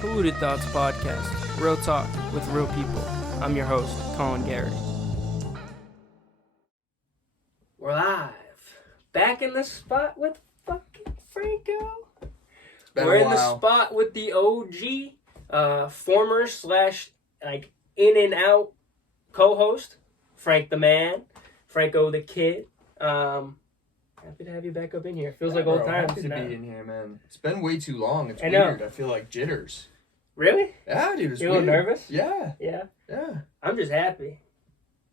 Polluted Thoughts Podcast, real talk with real people. I'm your host, Colin Garrity. We're live. Back in the spot with fucking Franko. We're in the spot with the OG, former slash, like, in and out co-host, Frank the man, Franko the kid. Happy to have you back up in here. Feels like old times. Happy to be in here, man. It's been way too long. It's I weird. know. I feel like jitters. Really? Yeah, dude. It's You're weird. a little nervous? Yeah. Yeah. Yeah. I'm just happy.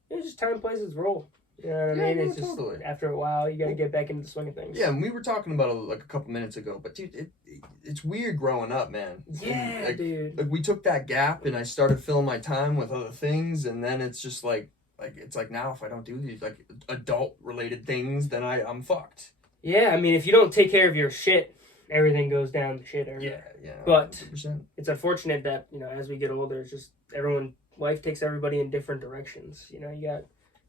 It's just time plays its role. You know what I mean? No, It's just totally. after a while, you got to get back into the swing of things. Yeah, and we were talking about it like a couple minutes ago, but dude, it's weird growing up, man. Yeah, and, like, dude. Like we took that gap, and I started filling my time with other things, and then it's just like it's like now if I don't do these like adult related things, then I'm fucked. Yeah, I mean, if you don't take care of your shit, everything goes down the shit. Yeah. But 100%. it's unfortunate that, you know, as we get older, it's just life takes everybody in different directions. You know, you got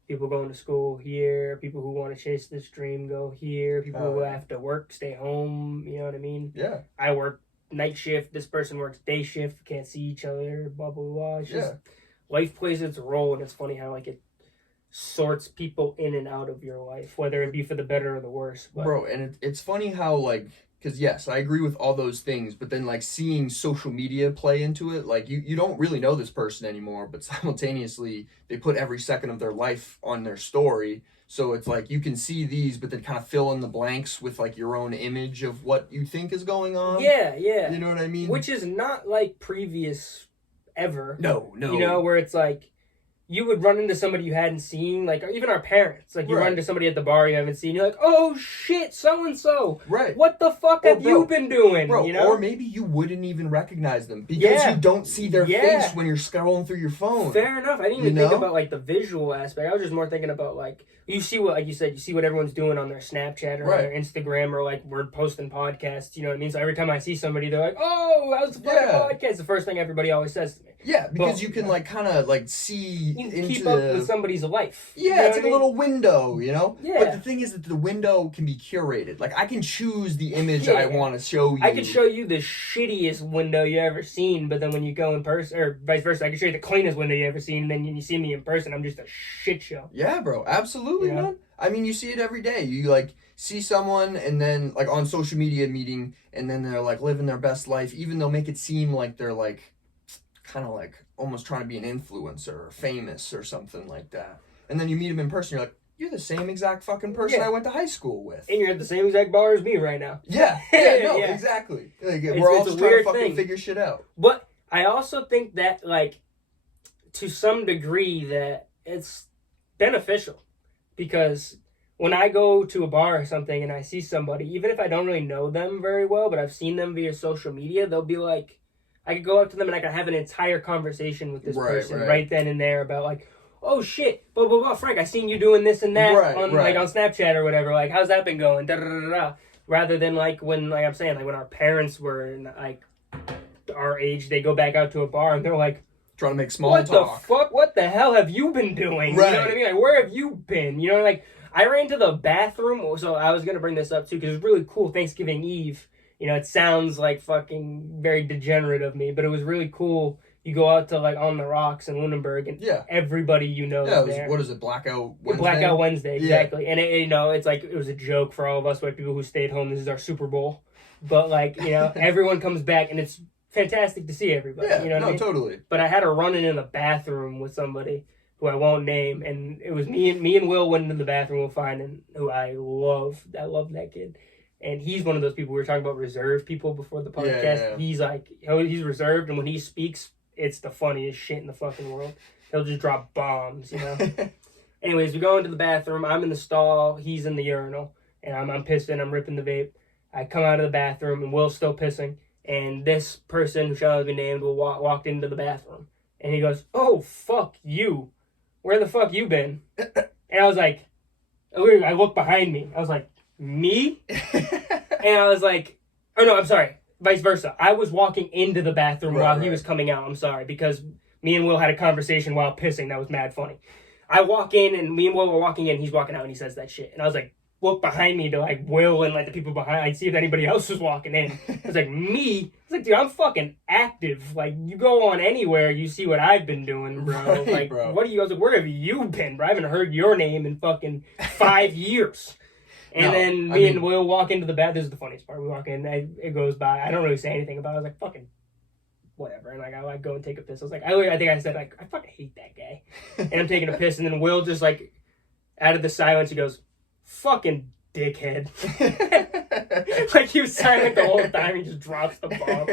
people going to school here, people who want to chase this dream go here, people who have to work, stay home, you know what I mean? Yeah. I work night shift, this person works day shift, we can't see each other, blah, blah, blah. It's just, life plays its role, and it's funny how, like, it sorts people in and out of your life, whether it be for the better or the worse. But bro, and it's funny how, like, because yes, I agree with all those things, but then like seeing social media play into it, like you don't really know this person anymore, but simultaneously they put every second of their life on their story, so it's like you can see these, but then kind of fill in the blanks with like your own image of what you think is going on. Yeah, you know what I mean? Which is not like previous ever. No. You know, where it's like you would run into somebody you hadn't seen, like, or even our parents. Like, you run into somebody at the bar you haven't seen, you're like, oh, shit, so-and-so. Right. What the fuck have you been doing? Bro, you know? or maybe you wouldn't even recognize them because you don't see their face when you're scrolling through your phone. Fair enough. I didn't even think about, like, the visual aspect. I was just more thinking about, like, you see what, like you said, you see what everyone's doing on their Snapchat or their Instagram, or, like, we're posting podcasts, you know what I mean? So every time I see somebody, they're like, oh, how's the fucking podcast? The first thing everybody always says to me. Yeah, because you can, like, kind of, like, see you can into keep up with somebody's life. Yeah, you know it's like a little window, you know? Yeah. But the thing is that the window can be curated. Like, I can choose the image I want to show you. I can show you the shittiest window you ever seen, but then when you go in person, or vice versa, I can show you the cleanest window you ever seen, and then when you see me in person, I'm just a shit show. Yeah, bro, absolutely, man. I mean, you see it every day. You, like, see someone, and then, like, on social media meeting, and then they're, like, living their best life, even they'll make it seem like they're, like, kind of, like, almost trying to be an influencer or famous or something like that. And then you meet them in person, you're like, you're the same exact fucking person I went to high school with. And you're at the same exact bar as me right now. Yeah, exactly. Like, we're all just trying to fucking figure shit out. But I also think that, like, to some degree, that it's beneficial. Because when I go to a bar or something and I see somebody, even if I don't really know them very well, but I've seen them via social media, they'll be like, I could go up to them and I could have an entire conversation with this person right then and there about, like, oh shit, blah blah blah, Frank, I seen you doing this and that on like on Snapchat or whatever. Like, how's that been going? Da da da da. Rather than like when, like I'm saying, like when our parents were in like our age, they go back out to a bar and they're like, trying to make small talk. What the fuck? What the hell have you been doing? Right. You know what I mean? Like, where have you been? You know, like, I ran to the bathroom, so I was gonna bring this up too because it was really cool. Thanksgiving Eve. You know, it sounds like fucking very degenerate of me, but it was really cool. You go out to, like, On the Rocks in Lunenburg, and everybody you know is there. What is it, Blackout Wednesday? Blackout Wednesday, exactly. Yeah. And, you know, it's like, it was a joke for all of us white people who stayed home. This is our Super Bowl. But, like, you know, everyone comes back, and it's fantastic to see everybody. Yeah, you know what I mean? Totally. But I had a run-in in the bathroom with somebody who I won't name, and it was me and Will went into the bathroom with finding who I love. I love that kid. And he's one of those people, we were talking about reserved people before the podcast. Yeah. He's like, he's reserved, and when he speaks, it's the funniest shit in the fucking world. He'll just drop bombs, you know? Anyways, we go into the bathroom. I'm in the stall. He's in the urinal. And I'm pissing. I'm ripping the vape. I come out of the bathroom, and Will's still pissing. And this person, who shall not be named, walked into the bathroom. And he goes, oh, fuck you. Where the fuck you been? And I was like, I looked behind me. I was like, me? And I was like, oh no, I'm sorry, vice versa. I was walking into the bathroom while he was coming out. I'm sorry, because me and Will had a conversation while pissing that was mad funny. I walk in, and me and Will were walking in, he's walking out, and he says that shit. And I was like, look behind me to like Will and like the people behind. I'd see if anybody else was walking in. It's like me. It's like, dude, I'm fucking active. Like you go on anywhere, you see what I've been doing, bro. Right, like bro. what are you? I was like, where have you been, bro? I haven't heard your name in fucking 5 years. And then me and Will walk into the bathroom. This is the funniest part. We walk in, it goes by. I don't really say anything about it. I was like, fucking whatever. And like I like go and take a piss. I was like, I think I said like, I fucking hate that guy. And I'm taking a piss, and then Will just like out of the silence, he goes, fucking dickhead. Like he was silent the whole time. He just drops the bomb.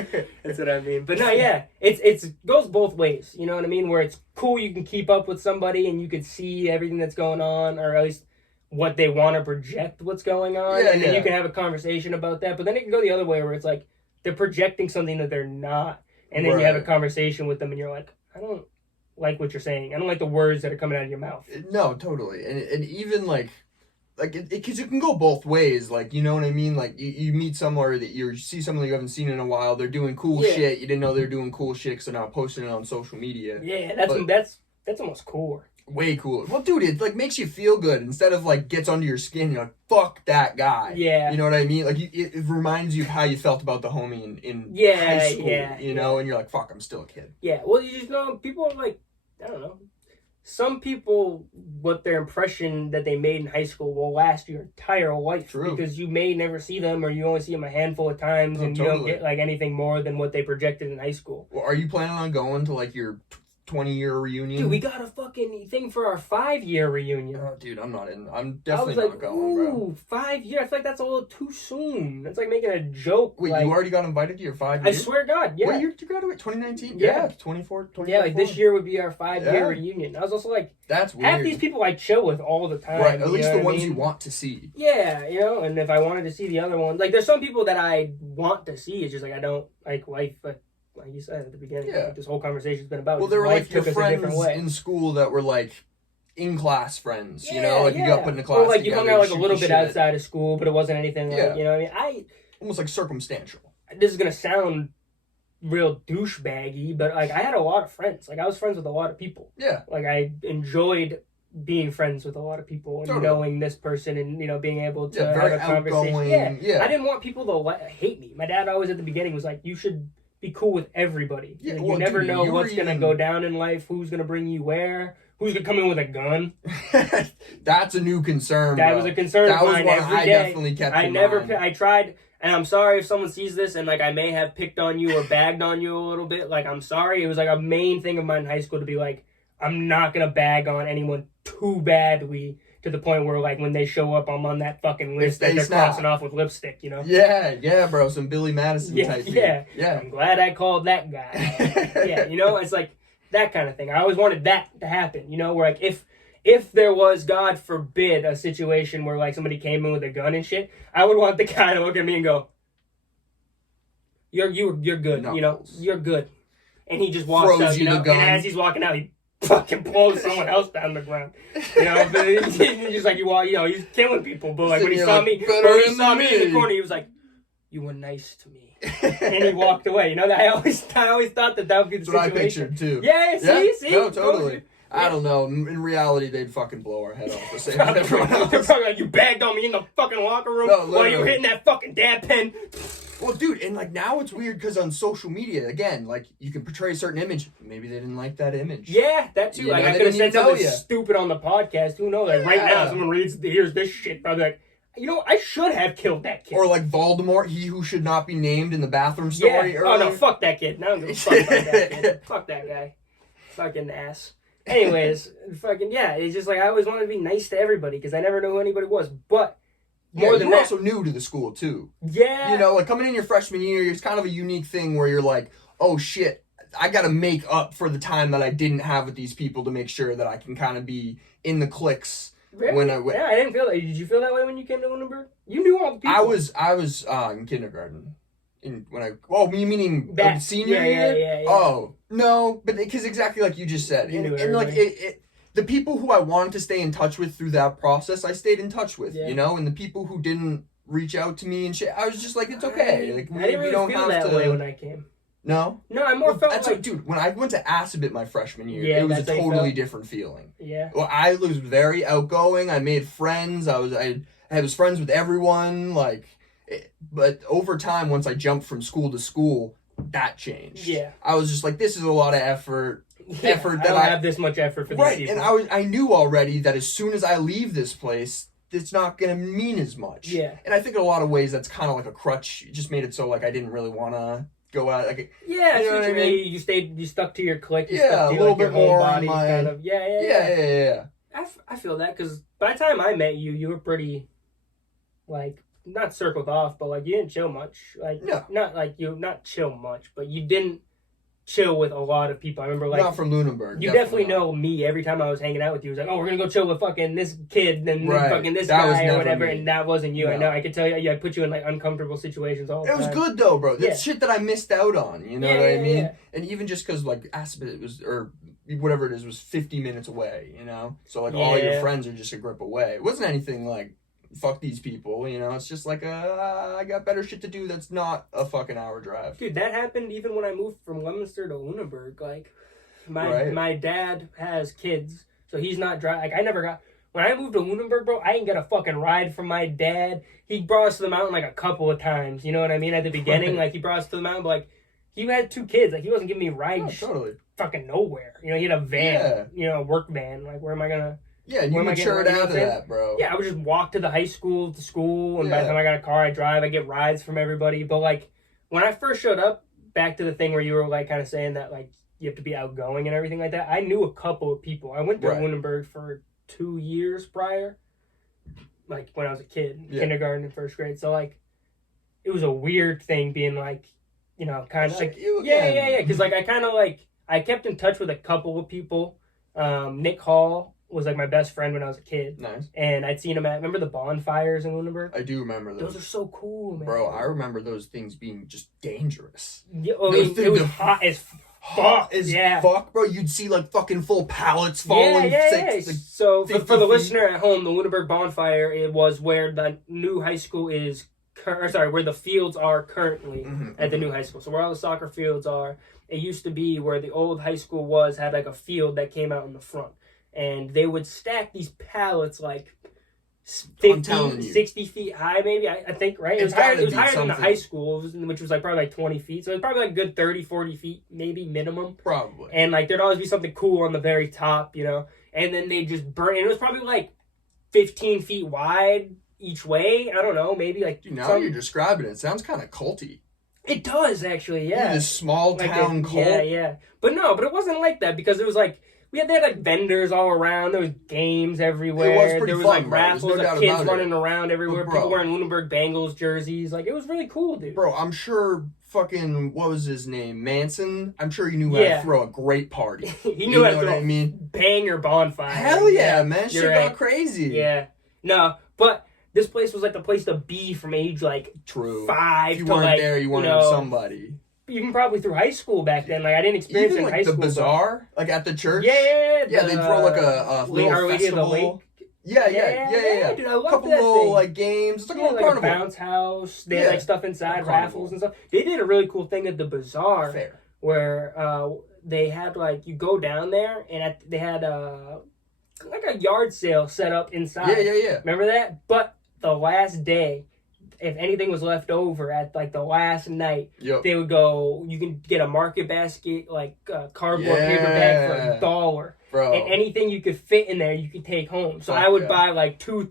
That's what I mean. But no, yeah, it's goes both ways. You know what I mean? Where it's cool, you can keep up with somebody and you can see everything that's going on, or at least what they want to project what's going on, and then you can have a conversation about that. But then it can go the other way where it's like they're projecting something that they're not, and then you have a conversation with them and you're like, I don't like what you're saying. I don't like the words that are coming out of your mouth. No, totally. And even like because it can go both ways. Like, you know what I mean? Like you meet somewhere that you see someone you haven't seen in a while. They're doing cool shit. You didn't know they're doing cool shit because they're not posting it on social media. Yeah, that's almost cooler. Way cooler. Well, dude, it like makes you feel good instead of like gets under your skin. You're like, fuck that guy. Yeah. You know what I mean? Like it reminds you of how you felt about the homie in high school. You know, and you're like, fuck, I'm still a kid. Yeah. Well, you just know people are like, I don't know. Some people, what their impression that they made in high school will last your entire life. True. Because you may never see them, or you only see them a handful of times, and you don't get like anything more than what they projected in high school. Well, are you planning on going to like your 20-year reunion? Dude, we got a fucking thing for our 5-year reunion. Oh, dude, I'm not in. I'm definitely not going, bro. 5 years? I feel like that's a little too soon. That's like making a joke. Wait, like, you already got invited to your 5 I years? swear to God, yeah. What year did you graduate? 2019? Yeah. 24. Yeah, like this year would be our 5-year reunion. I was also like, that's weird. half these people I chill with all the time. Right, at least the ones you want to see. Yeah, you know, and if I wanted to see the other ones, like there's some people that I want to see. It's just like I don't like life. Like you said at the beginning, like, this whole conversation's been about. Well, there were like your friends in school that were like in class friends, you know, like you got put in a class. Or like together, you hung out like a little bit outside of school, but it wasn't anything like, you know what I mean? Almost like circumstantial. This is gonna sound real douchebaggy, but like I had a lot of friends. Like I was friends with a lot of people. Yeah. Like I enjoyed being friends with a lot of people and knowing this person and, you know, being able to have a conversation. Yeah. I didn't want people to hate me. My dad always at the beginning was like, you should be cool with everybody. Yeah, you never know what's going to go down in life, who's going to bring you where, who's going to come in with a gun. That's a new concern, That bro. was a concern that of mine was one every I day. Definitely kept in mind. I tried, and I'm sorry if someone sees this and like I may have picked on you or bagged on you a little bit. Like, I'm sorry. It was like a main thing of mine in high school to be like, I'm not going to bag on anyone too badly to the point where, like, when they show up, I'm on that fucking list that they're crossing off with lipstick, you know? Yeah, bro. Some Billy Madison type thing. Yeah. I'm glad I called that guy. Yeah, you know? It's like that kind of thing. I always wanted that to happen, you know? Where, like, if there was, God forbid, a situation where, like, somebody came in with a gun and shit, I would want the guy to look at me and go, you're good, you know? You're good. And he just walks out, you know? And as he's walking out, he fucking blows someone else down the ground, you know. But he's just like, you know, he's killing people. But like when he saw me in the corner, he was like, "You were nice to me," and he walked away. You know, I always thought that would be the situation. That's what I pictured too. Yeah, see, no, totally. I don't know. In reality, they'd fucking blow our head off the same as everyone else. They're probably like, you bagged on me in the fucking locker room while you were hitting that fucking dab pen. Well, dude, and like now it's weird because on social media, again, like you can portray a certain image. Maybe they didn't like that image. Yeah, that too. Like I could have said something stupid on the podcast. Who knows? Like right now, someone hears this shit, probably like, you know, I should have killed that kid. Or like Voldemort, he who should not be named in the bathroom story. Yeah. Oh no, fuck that kid. Now I'm gonna fuck that kid. Fuck that guy. Fucking ass. Anyways, fucking it's just like I always wanted to be nice to everybody because I never knew who anybody was, but. More than that, also new to the school too. Yeah. You know, like coming in your freshman year, it's kind of a unique thing where you're like, oh shit, I got to make up for the time that I didn't have with these people to make sure that I can kind of be in the cliques. Really? Yeah, I didn't feel that. Did you feel that way when you came to Lunenburg? You knew all the people. I was in kindergarten. You meaning senior year? Yeah. Oh, no, but because exactly like you just said. And like the people who I wanted to stay in touch with through that process, I stayed in touch with, you know? And the people who didn't reach out to me and shit, I was just like, it's okay. Like, I didn't really feel that way when I came. No? No, I more felt like... Dude, when I went to Assabet my freshman year, it was a totally different feeling. Yeah. Well, I was very outgoing. I made friends. I I was friends with everyone, like, but over time, once I jumped from school to school, that changed. Yeah. I was just like, this is a lot of effort. I don't have this much effort for these people. And I knew already that as soon as I leave this place, it's not gonna mean as much. Yeah. And I think in a lot of ways that's kind of like a crutch. It just made it so like I didn't really want to go out. Like, yeah, you know what I mean? You stuck to your clique. You yeah, stuck to a little like, bit your whole more body, my, kind of. Yeah. I feel that because by the time I met you, you were pretty, like, not circled off, but like you didn't chill much. Like, no. not chill much, but you didn't chill with a lot of people. I remember, like, not from Lunenburg. You definitely know me. Every time I was hanging out with you, it was like, oh, we're gonna go chill with fucking this kid and fucking this guy or whatever, and that wasn't you. No. I know. I could tell you, I put you in like uncomfortable situations all the time. It was good though, bro. That's shit that I missed out on. You know what I mean? And even just because like Aspet was or whatever it is was 50 minutes away. You know, so like all your friends are just a grip away. It wasn't anything like fuck these people, you know. It's just like I got better shit to do. That's not a fucking hour drive. Dude, that happened even when I moved from Leominster to Lunenburg. Like, my dad has kids, so he's not driving. Like, I never got. When I moved to Lunenburg, bro, I didn't get a fucking ride from my dad. He brought us to the mountain like a couple of times. You know what I mean? At the beginning, like he brought us to the mountain, but like he had 2 kids. Like he wasn't giving me rides. Totally. Fucking nowhere. You know, he had a van. You know, a work van. Like, where am I gonna? Yeah, and you matured out of that, bro. Yeah, I would just walk to the high school, to school, and by the time I got a car, I drive, I get rides from everybody. But, like, when I first showed up, back to the thing where you were, like, kind of saying that, like, you have to be outgoing and everything like that, I knew a couple of people. I went to Lunenburg for 2 years prior, like, when I was a kid, kindergarten and first grade. So, like, it was a weird thing being, like, you know, kind of like, because, like, I kind of, like, I kept in touch with a couple of people. Nick Hall was like my best friend when I was a kid. Nice. And I'd seen him remember the bonfires in Lunenburg? I do remember those. Those are so cool, man. Bro, I remember those things being just dangerous. Yeah, I mean, it was hot as fuck. Fuck, bro. You'd see like fucking full pallets falling. Like, so for the listener at home, the Lunenburg bonfire, it was where the new high school is, where the fields are currently at the new high school. So where all the soccer fields are, it used to be where the old high school had like a field that came out in the front. And they would stack these pallets like 50, 60 feet high, maybe, I think, right? It was higher than the high school, which was like probably like 20 feet. So it was probably like a good 30, 40 feet, maybe, minimum. Probably. And like there'd always be something cool on the very top, you know? And then they just burn. And it was probably like 15 feet wide each way. I don't know, maybe like... Dude, now you're describing it. It sounds kind of culty. It does, actually, yeah. This small town cult. Yeah. But it wasn't like that because it was like... They had like vendors all around. There was games everywhere. It was pretty there was fun, like raffles, no like kids running around everywhere. Bro, people wearing Lunenburg Bengals jerseys. Like, it was really cool, dude. Bro, I'm sure fucking, what was his name? Manson? I'm sure he knew how to throw a great party. He knew how to throw a banger bonfire. Hell yeah, man. Shit got crazy. Yeah. No, but this place was like the place to be from age like 5 if you to weren't like, there, you weren't somebody. Even probably through high school back then. Like, I didn't experience it in high school. Even like the bazaar, like at the church. Yeah, they'd throw like a little festival. Yeah. Dude, I love couple that little thing. Like games. It's like a little carnival. A bounce house. They had like stuff inside, raffles and stuff. They did a really cool thing at the bazaar where they had like, you go down there and they had like a yard sale set up inside. Yeah. Remember that? But the last day, if anything was left over at like the last night, they would go, you can get a market basket, like cardboard paper bag for $1. Bro. And anything you could fit in there, you could take home. So I would buy like 3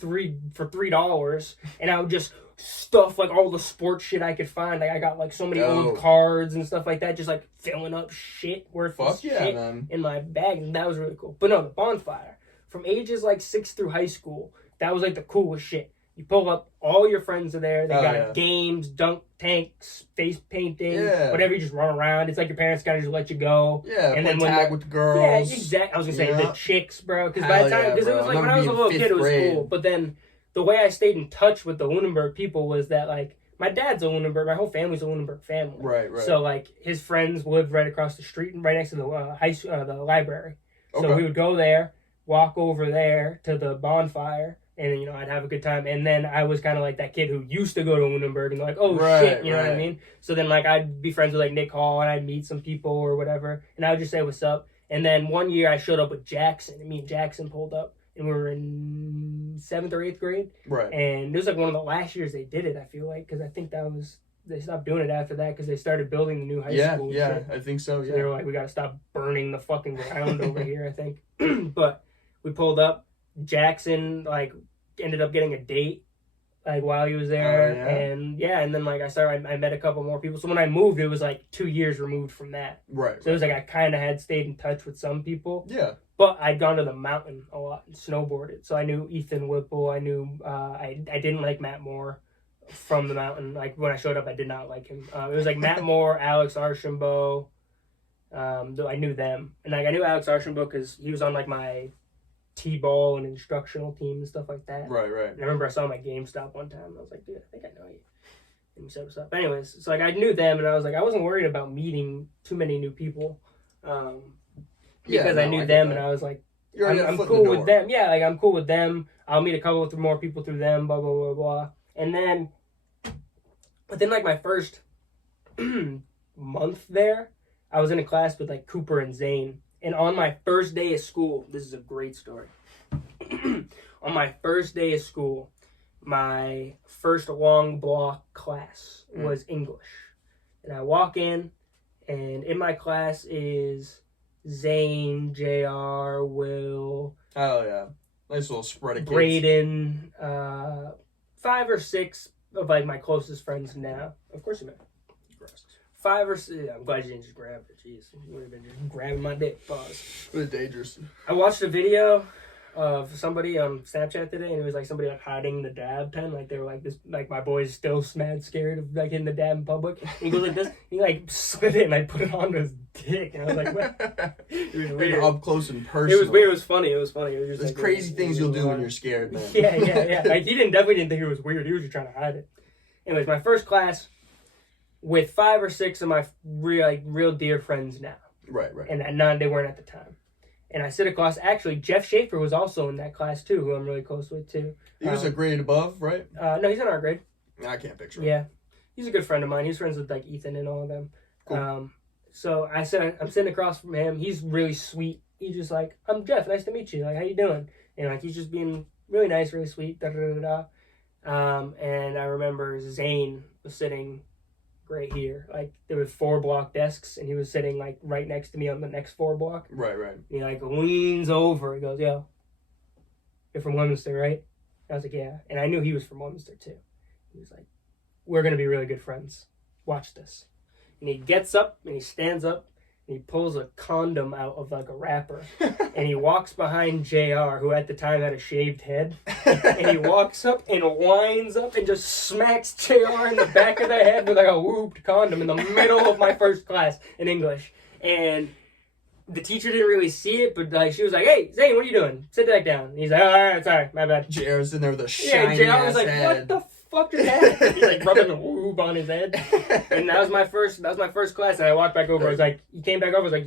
for $3, and I would just stuff like all the sports shit I could find. Like I got like so many old cards and stuff like that, just like filling up shit worthless shit in my bag, and that was really cool. But no, the bonfire from ages like 6 through high school, that was like the coolest shit. You pull up, all your friends are there. They got games, dunk tanks, face painting, whatever. You just run around. It's like your parents kind of just let you go. Yeah, and then tag with the girls. Yeah, exactly. I was gonna say the chicks, bro. Because by the time, because it was like when I was a little kid, it was cool. But then the way I stayed in touch with the Lunenburg people was that like my dad's a Lunenburg, my whole family's a Lunenburg family. Right. So like his friends lived right across the street and right next to the the library. So we would go there, walk over there to the bonfire. And, you know, I'd have a good time. And then I was kind of like that kid who used to go to Lunenburg and like, oh, shit, you know what I mean? So then, like, I'd be friends with, like, Nick Hall, and I'd meet some people or whatever. And I would just say, what's up? And then one year I showed up with Jackson, and me and Jackson pulled up. And we were in 7th or 8th grade. Right. And it was like one of the last years they did it, I feel like, because I think they stopped doing it after that because they started building the new high school. Yeah, shit. I think so. So they were like, we got to stop burning the fucking ground over here, I think. But we pulled up. Jackson, like, ended up getting a date, like, while he was there. And then, like, I met a couple more people. So when I moved, it was, like, 2 years removed from that. Right. So it was like I kind of had stayed in touch with some people. Yeah. But I'd gone to the mountain a lot and snowboarded. So I knew Ethan Whipple. I knew, I didn't like Matt Moore from the mountain. Like, when I showed up, I did not like him. It was, like, Matt Moore, Alex Archambault. Though I knew them. And, like, I knew Alex Archambault because he was on, like, my T-ball and instructional team and stuff like that. Right. And I remember I saw him at GameStop one time. I was like, dude, I think I know you. And he said, what's up? Anyways, so, like, I knew them, and I was like, I wasn't worried about meeting too many new people. Because I knew them, and I was like, I'm cool with them. Yeah, like, I'm cool with them. I'll meet a couple of more people through them, blah, blah, blah, blah. And then, within, like, my first month there, I was in a class with, like, Cooper and Zane. And on my first day of school, this is a great story. On my first day of school, my first long block class was English. And I walk in, and in my class is Zane, JR, Will. Oh, yeah. Nice little spread of kids. Braden, 5 or 6 of, like, my closest friends now. Of course you met. 5 or 6. I'm glad you didn't just grab it. Jeez. You would have been just grabbing my dick. Pause. It was dangerous. I watched a video of somebody on Snapchat today, and it was like somebody like hiding the dab pen. Like, they were like, this, like, my boy's still mad scared of like hitting the dab in public. And he goes like this. He like slid it and I put it on his dick. And I was like, what? It was weird. Up close and personal. It was weird. It was funny. It was funny. It was just There's like, crazy things you'll do when you're scared, man. Yeah. Like, he definitely didn't think it was weird. He was just trying to hide it. Anyways, my first class with 5 or 6 of my real dear friends now. Right. And none, they weren't at the time. And I sit across, actually, Jeff Schaefer was also in that class too, who I'm really close with too. He was a grade above, right? No, he's in our grade. I can't picture him. Yeah. He's a good friend of mine. He's friends with like Ethan and all of them. Cool. So I'm sitting across from him. He's really sweet. He's just like, I'm Jeff, nice to meet you. Like, how you doing? And like, he's just being really nice, really sweet. And I remember Zane was sitting right here. Like, there was 4 block desks, and he was sitting like right next to me on the next 4 block. Right. And he like leans over. He goes, yo, you're from Leominster, right? I was like, yeah. And I knew he was from Leominster too. He was like, we're going to be really good friends. Watch this. And he gets up and he stands up and he pulls a condom out of like a wrapper. And he walks behind JR, who at the time had a shaved head. And he walks up and winds up and just smacks JR in the back of the head with like a whooped condom in the middle of my first class in English. And the teacher didn't really see it, but like she was like, hey, Zane, what are you doing? Sit back down. And he's like, all right, sorry, my bad. JR's in there with a shiny JR was like, head. what the fuck is that? He's like rubbing a whoop on his head. And that was my first class, and I walked back over. I was like, he came back over. I was like,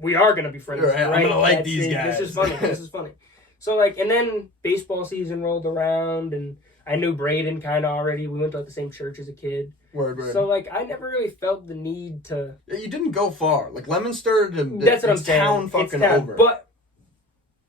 we are gonna be friends. Right? I'm gonna like these guys. This is funny. So like, and then baseball season rolled around, and I knew Braden kind of already. We went to like the same church as a kid. Word. So like, I never really felt the need to. You didn't go far. Like Leominster, That's what I'm saying. Town fucking town. over. But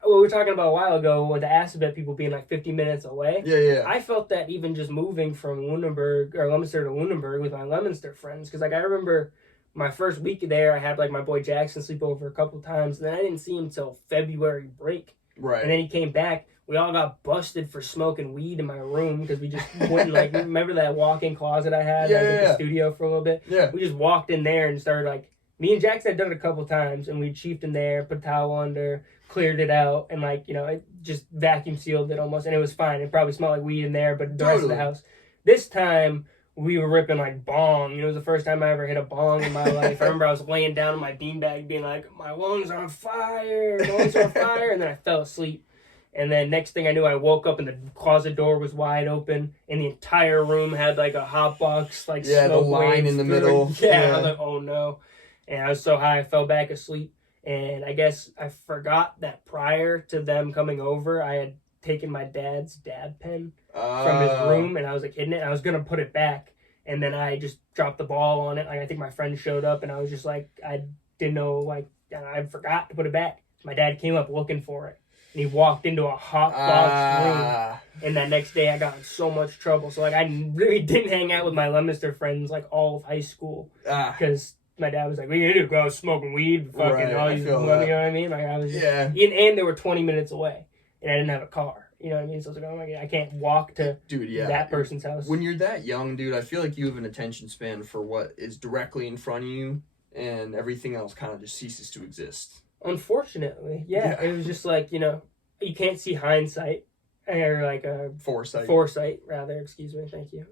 what we were talking about a while ago with the Assabet people being like 50 minutes away. Yeah. I felt that even just moving from Lunenburg or Leominster to Lunenburg with my Leominster friends, because like I remember my first week there, I had like my boy Jackson sleep over a couple times, and then I didn't see him till February break. Right. And then he came back. We all got busted for smoking weed in my room because we just went like, remember that walk-in closet I had? Yeah, I was at the studio for a little bit. Yeah. We just walked in there and started like, me and Jackson had done it a couple times, and we chiefed in there, put a towel under, cleared it out, and like, you know, it just vacuum sealed it almost, and it was fine. It probably smelled like weed in there, but the rest of the house. This time, we were ripping like bong. You know, it was the first time I ever hit a bong in my life. I remember I was laying down in my beanbag being like, my lungs are on fire, and then I fell asleep. And then next thing I knew, I woke up and the closet door was wide open, and the entire room had like a hot box, like the line in the middle. Yeah, I was like, oh no. And I was so high, I fell back asleep. And I guess I forgot that prior to them coming over, I had taken my dad's dab pen from his room, and I was like hiding it. I was going to put it back, and then I just dropped the ball on it. Like, I think my friend showed up, and I was just like, I didn't know, like, I forgot to put it back. My dad came up looking for it. and he walked into a hot box room. And that next day I got in so much trouble. So like I really didn't hang out with my Leominster friends like all of high school because my dad was like, "We need to go smoking weed, fucking all these, you know what I mean?" Like I was just, and they were 20 minutes away, and I didn't have a car. You know what I mean? So I was like, "Oh my God, I can't walk to that person's house." When you're that young, dude, I feel like you have an attention span for what is directly in front of you, and everything else kind of just ceases to exist. Unfortunately, it was just like, you know, you can't see hindsight. Or like a foresight rather, excuse me, thank you.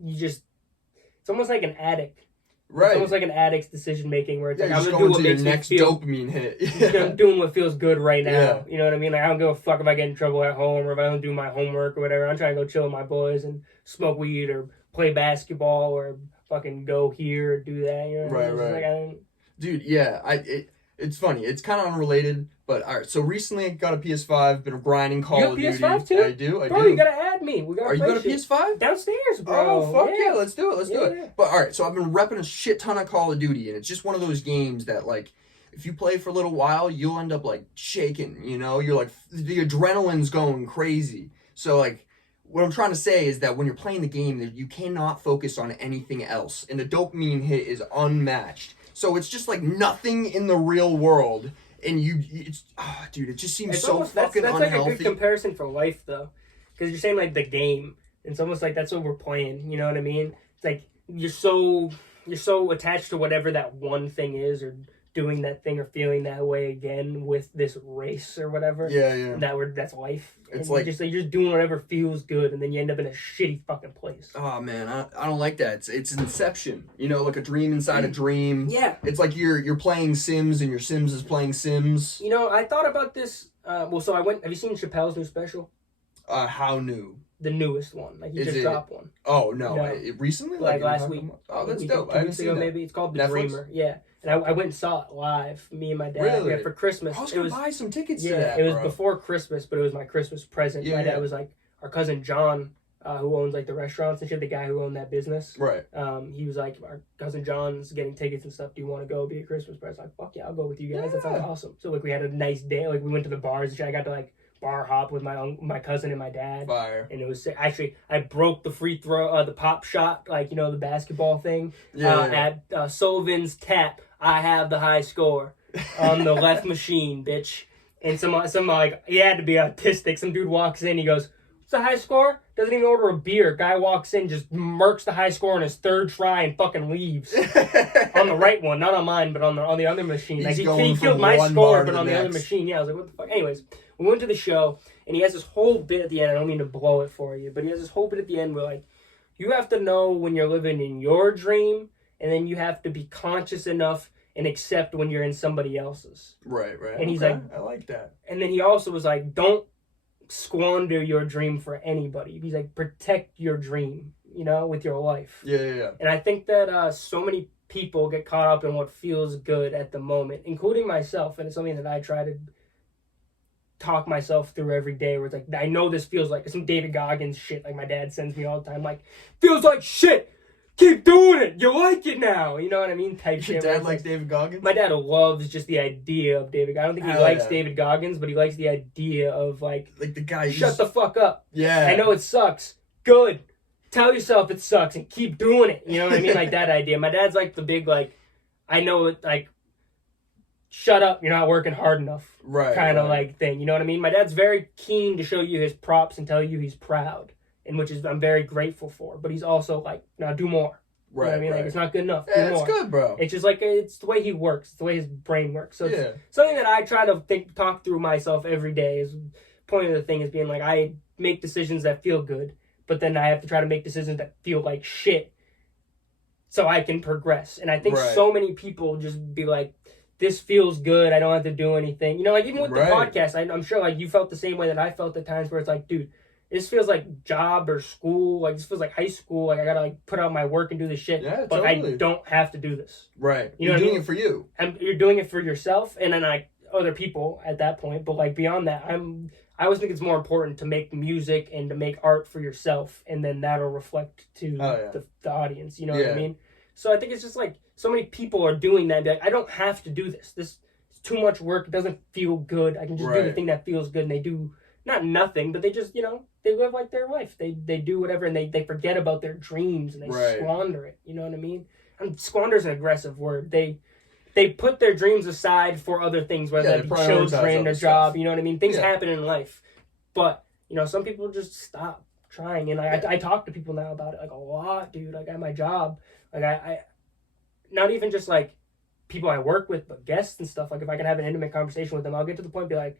You just, it's almost like an addict. Right. It's almost like an addict's decision making where it's like, I'm going to do what makes me feel. Dopamine hit. I'm doing what feels good right now. Yeah. You know what I mean? Like, I don't give a fuck if I get in trouble at home or if I don't do my homework or whatever. I'm trying to go chill with my boys and smoke weed or play basketball or fucking go here or do that. You know what I mean? Right. Like, dude, yeah. It's funny. It's kind of unrelated, but all right. So recently I got a PS5. Been grinding Call of Duty. You got a PS5 too? I do. Bro, you gotta add me. We gotta Are you got a PS5? Downstairs, bro. Oh, fuck yeah. Let's do it. But all right. So I've been repping a shit ton of Call of Duty, and it's just one of those games that like, if you play for a little while, you'll end up like shaking. You know, you're like the adrenaline's going crazy. So like, what I'm trying to say is that when you're playing the game, you cannot focus on anything else, and the dopamine hit is unmatched. So it's just like nothing in the real world, and dude, it just seems so fucking unhealthy. That's like a good comparison for life, though, because you're saying like the game. It's almost like that's what we're playing. You know what I mean? It's like you're so attached to whatever that one thing is, or doing that thing or feeling that way again with this race or whatever. Yeah. That's life. It's like you're just doing whatever feels good, and then you end up in a shitty fucking place. Oh man, I don't like that. It's Inception. You know, like a dream inside a dream. Yeah. It's like you're playing Sims, and your Sims is playing Sims. You know, I thought about this. So I went. Have you seen Chappelle's new special? How new? The newest one. Like he just dropped one. Oh no! Recently, like last week. Oh, that's dope. I haven't seen that. Maybe it's called The Netflix? Dreamer. Yeah. And I went and saw it live, me and my dad. Really? For Christmas. I was going to buy some tickets to that, it was before Christmas, but it was my Christmas present. My dad was like, our cousin John, who owns like the restaurants and shit, the guy who owned that business. Right. He was like, our cousin John's getting tickets and stuff. Do you want to go be a Christmas present? Like, fuck yeah, I'll go with you guys. That sounds awesome. So like we had a nice day. Like we went to the bars and shit. I got to like bar hop with my cousin and my dad. Fire. And it was sick. Actually, I broke the free throw, the pop shot, like, you know, the basketball thing. At Sullivan's Tap. I have the high score on the left machine, bitch. And some like, he had to be autistic. Some dude walks in, he goes, "What's the high score?" Doesn't even order a beer. Guy walks in, just murks the high score on his third try and fucking leaves. On the right one, not on mine, but on the other machine. Like, he killed my score, but on the other machine. Yeah, I was like, what the fuck? Anyways, we went to the show, and he has this whole bit at the end. I don't mean to blow it for you, but he has this whole bit at the end where, like, you have to know when you're living in your dream, and then you have to be conscious enough and accept when you're in somebody else's. Right. And he's like, I like that. And then he also was like, don't squander your dream for anybody. He's like, protect your dream, you know, with your life. Yeah. And I think that so many people get caught up in what feels good at the moment, including myself. And it's something that I try to talk myself through every day, where it's like, I know this feels like some David Goggins shit, like my dad sends me all the time, like, feels like shit, keep doing it, you like it now, you know what I mean, type shit. Your dad likes David Goggins? My dad loves just the idea of David Goggins. I don't think he likes David Goggins, but he likes the idea of like the guy, shut the fuck up. Yeah, I know it sucks, good, tell yourself it sucks and keep doing it, you know what I mean? Like that idea. My dad's like the big, like, I know it, like, shut up, you're not working hard enough, kind of like thing, you know what I mean? My dad's very keen to show you his props and tell you he's proud, and which is I'm very grateful for, but he's also like, now do more. You know what I mean? Like, it's not good enough. Yeah, it's good, bro. It's just like, it's the way he works. It's the way his brain works. So it's something that I try to talk through myself every day. Is point of the thing is being like, I make decisions that feel good, but then I have to try to make decisions that feel like shit so I can progress. And I think so many people just be like, this feels good, I don't have to do anything. You know, like, even with the podcast, I'm sure, like, you felt the same way that I felt at times, where it's like, dude, this feels like job or school. Like, this feels like high school. Like, I gotta, like, put out my work and do this shit. Yeah, but totally. I don't have to do this. Right. You know, you're doing it for you. And you're doing it for yourself, and then, like, other people at that point. But, like, beyond that, I always think it's more important to make music and to make art for yourself, and then that'll reflect to the audience. You know what I mean? So I think it's just like, so many people are doing that and be like, I don't have to do this. This too much work. It doesn't feel good. I can just do the thing that feels good, and they do not nothing, but they just, they live like their life. They do whatever, and they forget about their dreams, and they squander it. You know what I mean? And squander is an aggressive word. They put their dreams aside for other things, whether that be children, their job. You know what I mean? Things happen in life, but some people just stop trying. And I talk to people now about it like a lot, dude. Like at my job, like I not even just like people I work with, but guests and stuff. Like if I can have an intimate conversation with them, I'll get to the point and be like,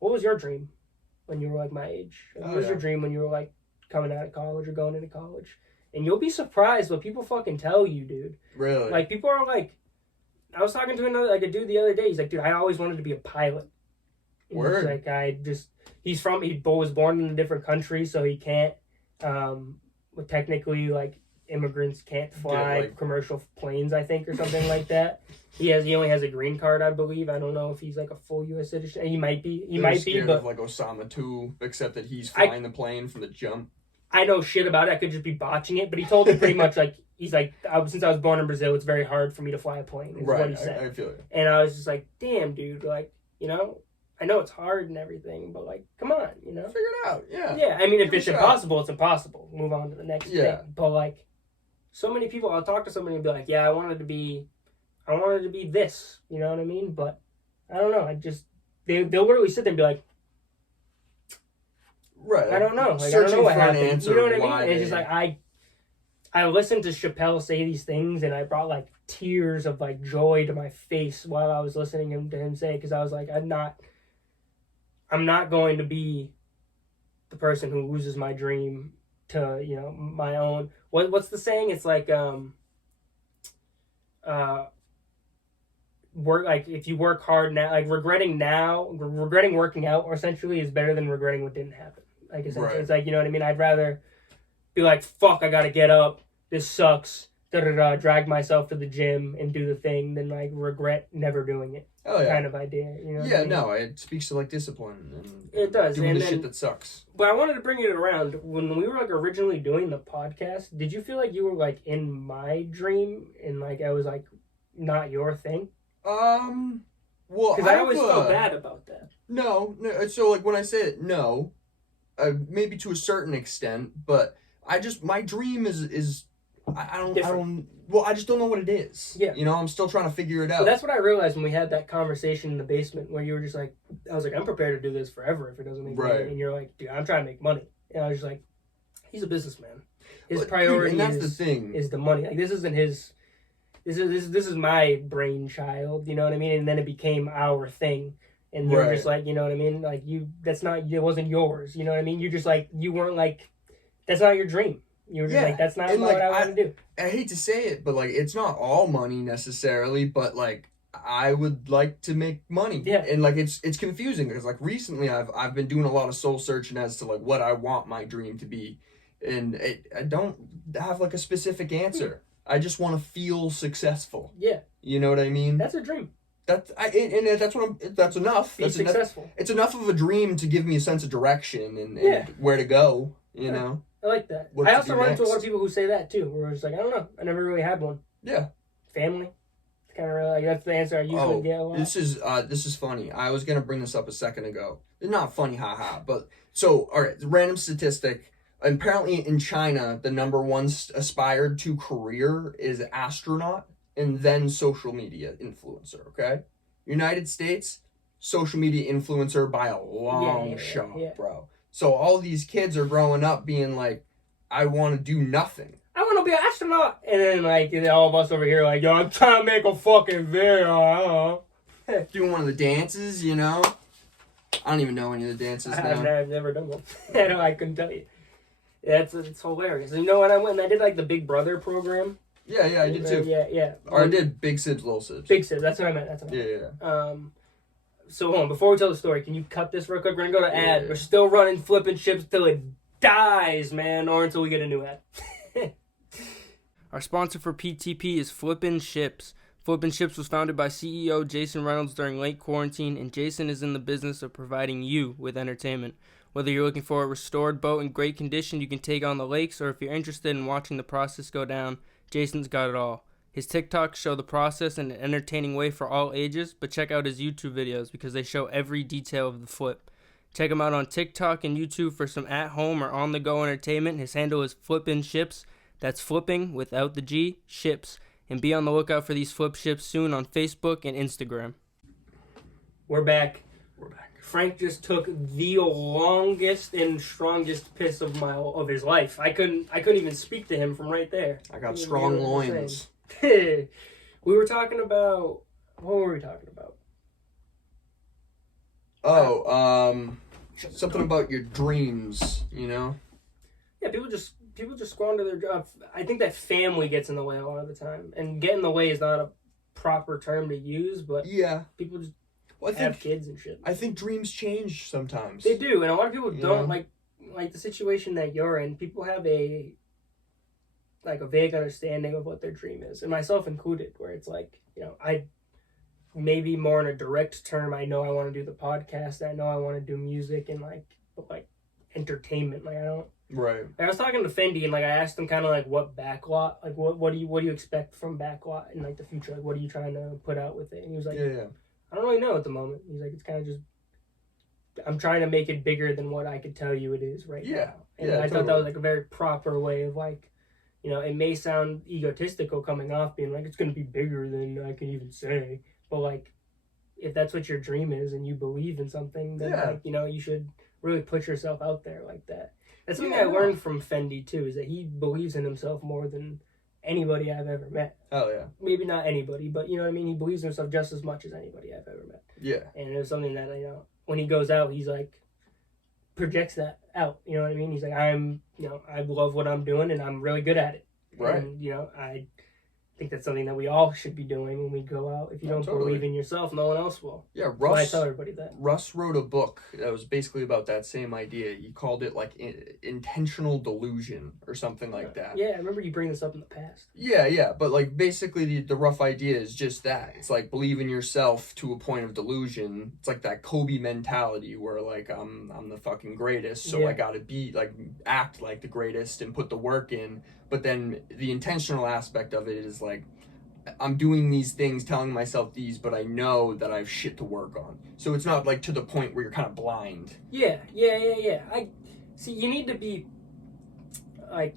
"What was your dream when you were like my age? What was your dream when you were like coming out of college or going into college?" And you'll be surprised what people fucking tell you, dude. Really? Like people are like, I was talking to a dude the other day. He's like, "Dude, I always wanted to be a pilot." Word. He's he was born in a different country, so he can't. Technically, like immigrants can't fly commercial planes, I think, or something like that. He only has a green card, I believe. I don't know if he's like a full U.S. citizen. He might be. But of like Osama too, except that he's flying the plane from the jump. I know shit about it. I could just be botching it, but he told me pretty much like he's like, since I was born in Brazil, it's very hard for me to fly a plane. Is what he said. I feel it. And I was just like, damn, dude, like I know it's hard and everything, but like, come on, figure it out. Yeah. Yeah, I mean, if it's impossible, it's impossible. Move on to the next thing. But like, so many people, I'll talk to somebody and be like, yeah, I wanted to be this. You know what I mean? But I don't know. They'll literally sit there and be like, right. I don't know. Like, I don't know what happened. You know what I mean? And it's just like I listened to Chappelle say these things, and I brought like tears of like joy to my face while I was listening to him say it, because I was like, I'm not going to be the person who loses my dream to my own. What's the saying? It's like work, like if you work hard now, like regretting working out essentially is better than regretting what didn't happen. Like essentially, It's like, you know what I mean? I'd rather be like, fuck, I gotta get up, this sucks, drag myself to the gym and do the thing, than like regret never doing it. Kind of idea, Yeah, I mean? No, it speaks to like discipline and it does doing the shit that sucks. But I wanted to bring it around. When we were like originally doing the podcast, did you feel like you were like in my dream and like I was like not your thing? Well, because I always felt bad about that. No. So like when I say it, no, maybe to a certain extent, but my dream is I just don't know what it is. Yeah. I'm still trying to figure it out. But that's what I realized when we had that conversation in the basement where you were just like, I was like, I'm prepared to do this forever if it doesn't make money. And you're like, dude, I'm trying to make money. And I was just like, he's a businessman. His priority is the money. Like this isn't his. This is my brainchild. You know what I mean? And then it became our thing. And you're just like, you know what I mean? Like it wasn't yours. You know what I mean? You're just like, you weren't like, that's not your dream. You were just like, that's not what I want to do. I hate to say it, but like, it's not all money necessarily, but like, I would like to make money. Yeah. And like, it's confusing because like recently I've been doing a lot of soul searching as to like what I want my dream to be. And I don't have like a specific answer. I just want to feel successful. Yeah. You know what I mean? That's a dream. That's enough. Be successful. It's enough of a dream to give me a sense of direction and where to go, you know? I like that. I also run into a lot of people who say that too, where it's like, I don't know, I never really had one. Yeah. Family. It's kind of like, that's the answer I usually get a lot. This is funny. I was going to bring this up a second ago. It's not funny, haha, but so, all right, random statistic. Apparently in China, the number one aspired to career is astronaut and then social media influencer, okay? United States, social media influencer by a long shot, bro. So all these kids are growing up being like, I want to do nothing. I want to be an astronaut. And then like all of us over here like, yo, I'm trying to make a fucking video. Doing one of the dances, you know? I don't even know any of the dances now. I've never done one. I couldn't tell you. Yeah, it's hilarious. You know when I went and I did like the Big Brother program? Yeah, I did too. Yeah. Or I did Big Sibs, Little Sibs. Big Sibs, that's what I meant. Yeah. So hold on, before we tell the story, can you cut this real quick? We're going to go to ad. We're still running Flippin' Ships till it dies, man, or until we get a new ad. Our sponsor for PTP is Flippin' Ships. Flippin' Ships was founded by CEO Jason Reynolds during late quarantine, and Jason is in the business of providing you with entertainment. Whether you're looking for a restored boat in great condition you can take on the lakes, or if you're interested in watching the process go down, Jason's got it all. His TikToks show the process in an entertaining way for all ages, but check out his YouTube videos because they show every detail of the flip. Check him out on TikTok and YouTube for some at-home or on-the-go entertainment. His handle is Flippin' Ships. That's flipping without the G, ships. And be on the lookout for these flip ships soon on Facebook and Instagram. We're back. Frank just took the longest and strongest piss of his life. I couldn't even speak to him from right there. I got strong loins. We were talking about, what were we talking about? Something about your dreams, you know? Yeah, people just squander their job. I think that family gets in the way a lot of the time, and get in the way is not a proper term to use, but yeah, people just have kids and shit. I think dreams change sometimes. They do, and a lot of people don't like the situation that you're in. People have a vague understanding of what their dream is, and myself included, where it's like, I maybe more in a direct term, I know I want to do the podcast, I know I want to do music and like entertainment. Like I don't. Right. I was talking to Fendi and I asked him kind of what backlot, what do you expect from backlot in the future? Like what are you trying to put out with it? And he was like, I don't really know at the moment. He's like, it's kind of just, I'm trying to make it bigger than what I could tell you it is right now. And I thought that was a very proper way of it may sound egotistical coming off being like, it's going to be bigger than I can even say. But if that's what your dream is and you believe in something, then you should really put yourself out there like that. That's something I learned from Fendi too, is that he believes in himself more than anybody I've ever met. Oh yeah. Maybe not anybody, but you know what I mean? He believes in himself just as much as anybody I've ever met. Yeah. And it was something that, when he goes out, he's projects that out. You know what I mean? He's like, I love what I'm doing and I'm really good at it. Right. And, I think that's something that we all should be doing when we go out. If you don't believe in yourself, no one else will. Yeah, I tell everybody that. Russ wrote a book that was basically about that same idea. He called it intentional delusion or something like that. Yeah, I remember you bring this up in the past. Yeah, but basically the rough idea is just that. It's believe in yourself to a point of delusion. It's that Kobe mentality where I'm the fucking greatest, so I gotta be act like the greatest and put the work in. But then the intentional aspect of it is I'm doing these things, telling myself these, but I know that I have shit to work on. So it's not to the point where you're kind of blind. Yeah. I see. You need to be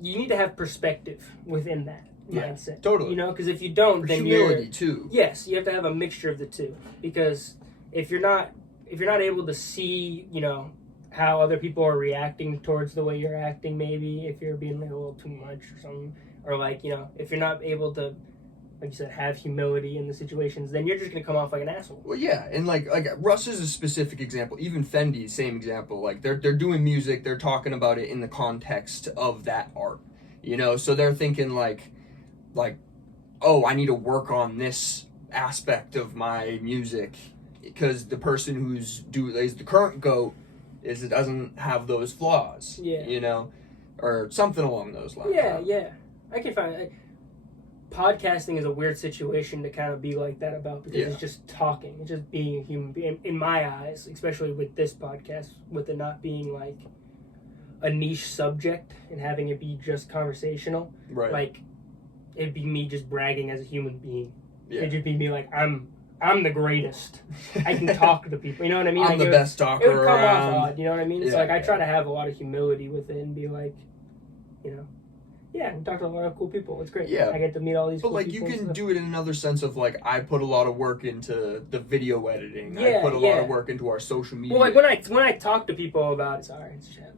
you need to have perspective within that mindset. Totally. Because if you don't, then humility too. Yes, you have to have a mixture of the two. Because if you're not able to see, how other people are reacting towards the way you're acting, maybe if you're being a little too much or something, or if you're not able to, like you said, have humility in the situations, then you're just gonna come off like an asshole. Well, yeah, and Russ is a specific example. Even Fendi, same example. They're doing music, they're talking about it in the context of that art, So they're thinking oh, I need to work on this aspect of my music because the person who's is the current GOAT is it doesn't have those flaws. Yeah. Or something along those lines. Yeah. I can find podcasting is a weird situation to kind of be like that about because it's just talking. It's just being a human being. In my eyes, especially with this podcast, with it not being a niche subject and having it be just conversational. Right. It'd be me just bragging as a human being. Yeah. It'd just be me I'm the greatest. I can talk to people. You know what I mean? I'm the best talker around. It would come around. off odd. You know what I mean? Yeah, So I try to have a lot of humility with it and be yeah, we talk to a lot of cool people. It's great. Yeah. I get to meet all these cool But people. you can do it in another sense of I put a lot of work into the video editing. Yeah, I put a lot of work into our social media. Well, when I talk to people about it, sorry, it's shit.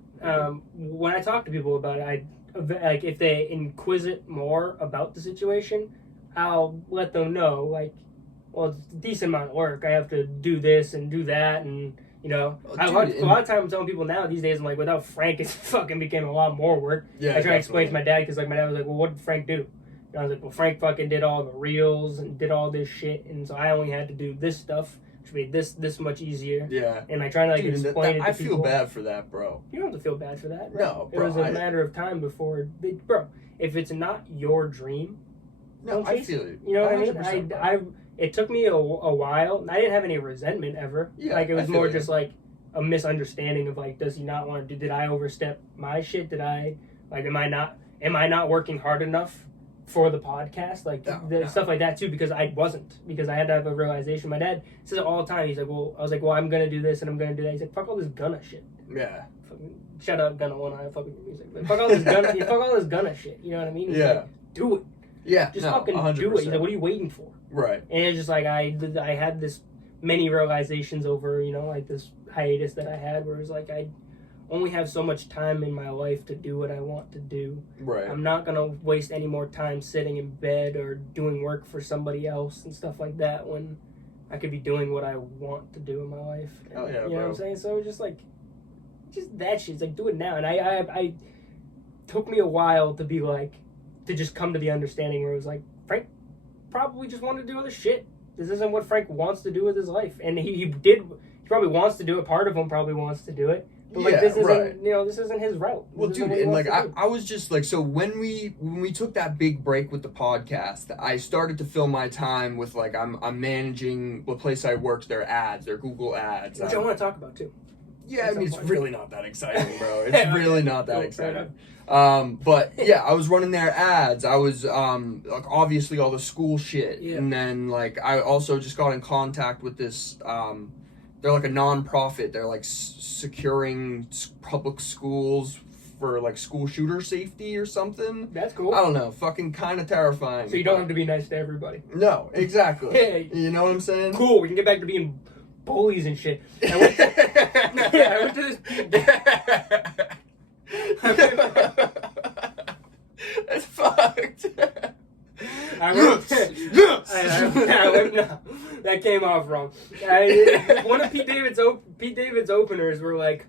When I talk to people about it, if they inquisit more about the situation, I'll let them know well, it's a decent amount of work. I have to do this and do that, and a lot of times I'm telling people now these days, I'm without Frank, it fucking became a lot more work. Yeah, I try to explain to my dad because my dad was well, what did Frank do? And I was well, Frank fucking did all the reels and did all this shit, and so I only had to do this stuff, which made this much easier. Yeah. And I try to explain it to I people. feel bad for that, bro. You don't have to feel bad for that. Right? No, bro. It was a matter of time before, bro. If it's not your dream, no, I feel it. You know what I mean? It took me a while. I didn't have any resentment ever. Yeah, it was more just a misunderstanding of does he not want to do? Did I overstep my shit? Did I am I not working hard enough for the podcast, like stuff like that too, because I had to have a realization. My dad says it all the time. He's like, well, I was like, well, I'm gonna do this and I'm gonna do that. He's like, fuck all this Gunna shit. Yeah. Shout out Gunna One Eye, fucking music. But fuck all this Gunna, fuck all this Gunna shit. You know what I mean? He's like, do it. Yeah. Just fucking 100%. Do it. He's like, what are you waiting for? Right. And it's just like I had this many realizations over, you know, like this hiatus that I had, where it's like I only have so much time in my life to do what I want to do. Right. I'm not gonna waste any more time sitting in bed or doing work for somebody else and stuff like that when I could be doing what I want to do in my life. Oh yeah, you know what I'm saying? So just that shit. It's like, do it now. And I took me a while to be like, to just come to the understanding where it was like, Frank probably just wanted to do other shit. This isn't what Frank wants to do with his life. And he probably wants to do it. Part of him probably wants to do it. But like, this isn't, you know, this isn't his route. Well, dude, and like I was just like, so when we took that big break with the podcast, I started to fill my time with like I'm managing the place I work, their ads, their Google ads, which I want to talk about too. Yeah, I mean, it's really not that exciting, bro. It's really not that exciting. But yeah, I was running their ads. I was like obviously all the school shit, and then like I also just got in contact with this. They're like a non-profit. They're like securing public schools for like school shooter safety or something. That's cool. I don't know. Fucking kind of terrifying. So you don't have to be nice to everybody. No, exactly. You know what I'm saying? Cool. We can get back to being bullies and shit. I went to this. That's fucked. That came off wrong. One of Pete David's openers were like,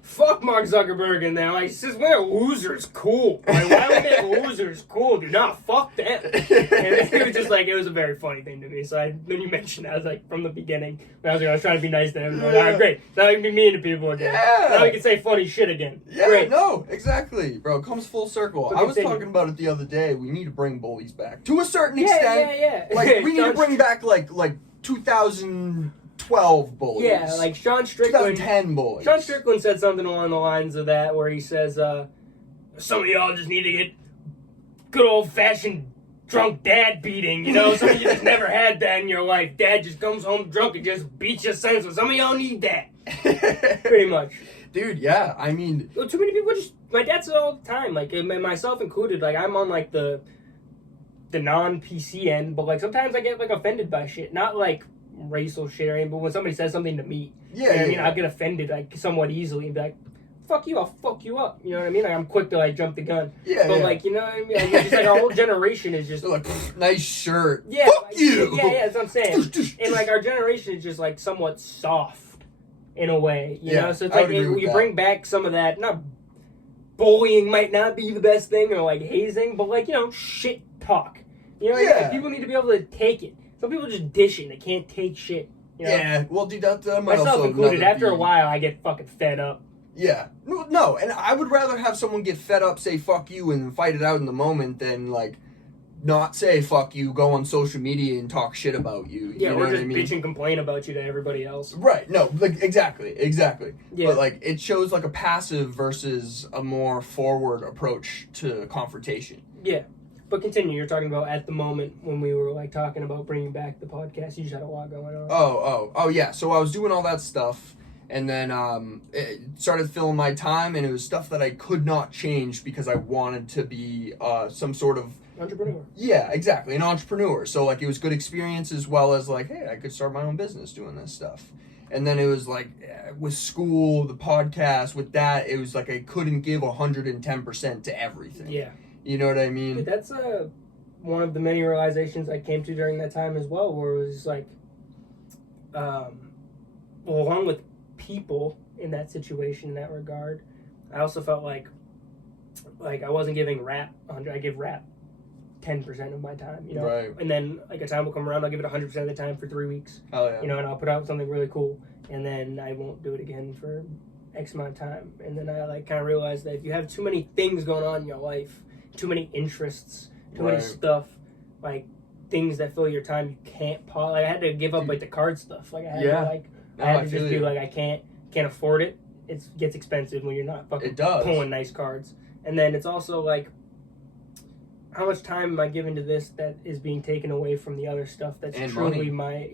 fuck Mark Zuckerberg in there. Like, he says, we're losers cool. Like, why would they losers cool? Do not fuck them. And it was just like, it was a very funny thing to me. So when you mentioned that, I was like, from the beginning, I was trying to be nice to everyone. All right, great. Now we can be mean to people again. Yeah. Now we can say funny shit again. Yeah, great. No, exactly, bro. It comes full circle. I was talking about it the other day. We need to bring bullies back. To a certain extent. Yeah. Like, we need to bring back, like 2012 bullies. Yeah, like Sean Strickland. 2010 bullies. Sean Strickland said something along the lines of that, where he says, some of y'all just need to get good old-fashioned drunk dad beating, you know? Some of you just never had that in your life. Dad just comes home drunk and just beats you senseless. Some of y'all need that. Pretty much. Dude, yeah, I mean... Well, too many people just... My dad said it all the time, like, myself included, like, I'm on, like, the non-PC end, but, like, sometimes I get, like, offended by shit. Not, like, racial shit or anything, but when somebody says something to me, I mean, I'll get offended, like, somewhat easily and be like, fuck you, I'll fuck you up. You know what I mean? Like, I'm quick to, like, jump the gun. But, like, you know what I mean? Like, it's just, like, our whole generation is just... They're like, nice shirt. Yeah. Fuck like, you! Yeah, that's what I'm saying. And, like, our generation is just, like, somewhat soft in a way, you know? So it's like, you bring back some of that, not... Bullying might not be the best thing, or, like, hazing, but, like, you know, shit talk. You know what I mean? Like, people need to be able to take it. Some people just dish it. They can't take shit. You know? Yeah, well, dude, that might myself also included. After a while, I get fucking fed up. Yeah. No, and I would rather have someone get fed up, say fuck you, and fight it out in the moment than, like, not say fuck you, go on social media and talk shit about you. Yeah, you know or just I mean? bitch and complain about you to everybody else. Right, no, like, exactly. Yeah. But, like, it shows, like, a passive versus a more forward approach to confrontation. Yeah. But continue, you're talking about at the moment when we were, like, talking about bringing back the podcast, you just had a lot going on. Oh, yeah, so I was doing all that stuff, and then it started filling my time, and it was stuff that I could not change because I wanted to be some sort of... Entrepreneur. Yeah, exactly, an entrepreneur. So, like, it was good experience as well as, like, hey, I could start my own business doing this stuff. And then it was, like, with school, the podcast, with that, it was, like, I couldn't give 110% to everything. Yeah. You know what I mean? But that's one of the many realizations I came to during that time as well, where it was, like, along with people in that situation, in that regard, I also felt like I wasn't giving rap 100. I give rap 10% of my time, you know? Right. And then, like, a time will come around, I'll give it 100% of the time for 3 weeks. Oh, yeah. You know, and I'll put out something really cool, and then I won't do it again for X amount of time. And then I, like, kind of realized that if you have too many things going on in your life, too many interests, too many stuff, like, things that fill your time, you can't pause. Like, I had to give up, like, the card stuff. Like, I had to, like, I had to just be like, I can't afford it. It gets expensive when you're not fucking pulling nice cards. And then it's also, like, how much time am I giving to this that is being taken away from the other stuff that's And truly money.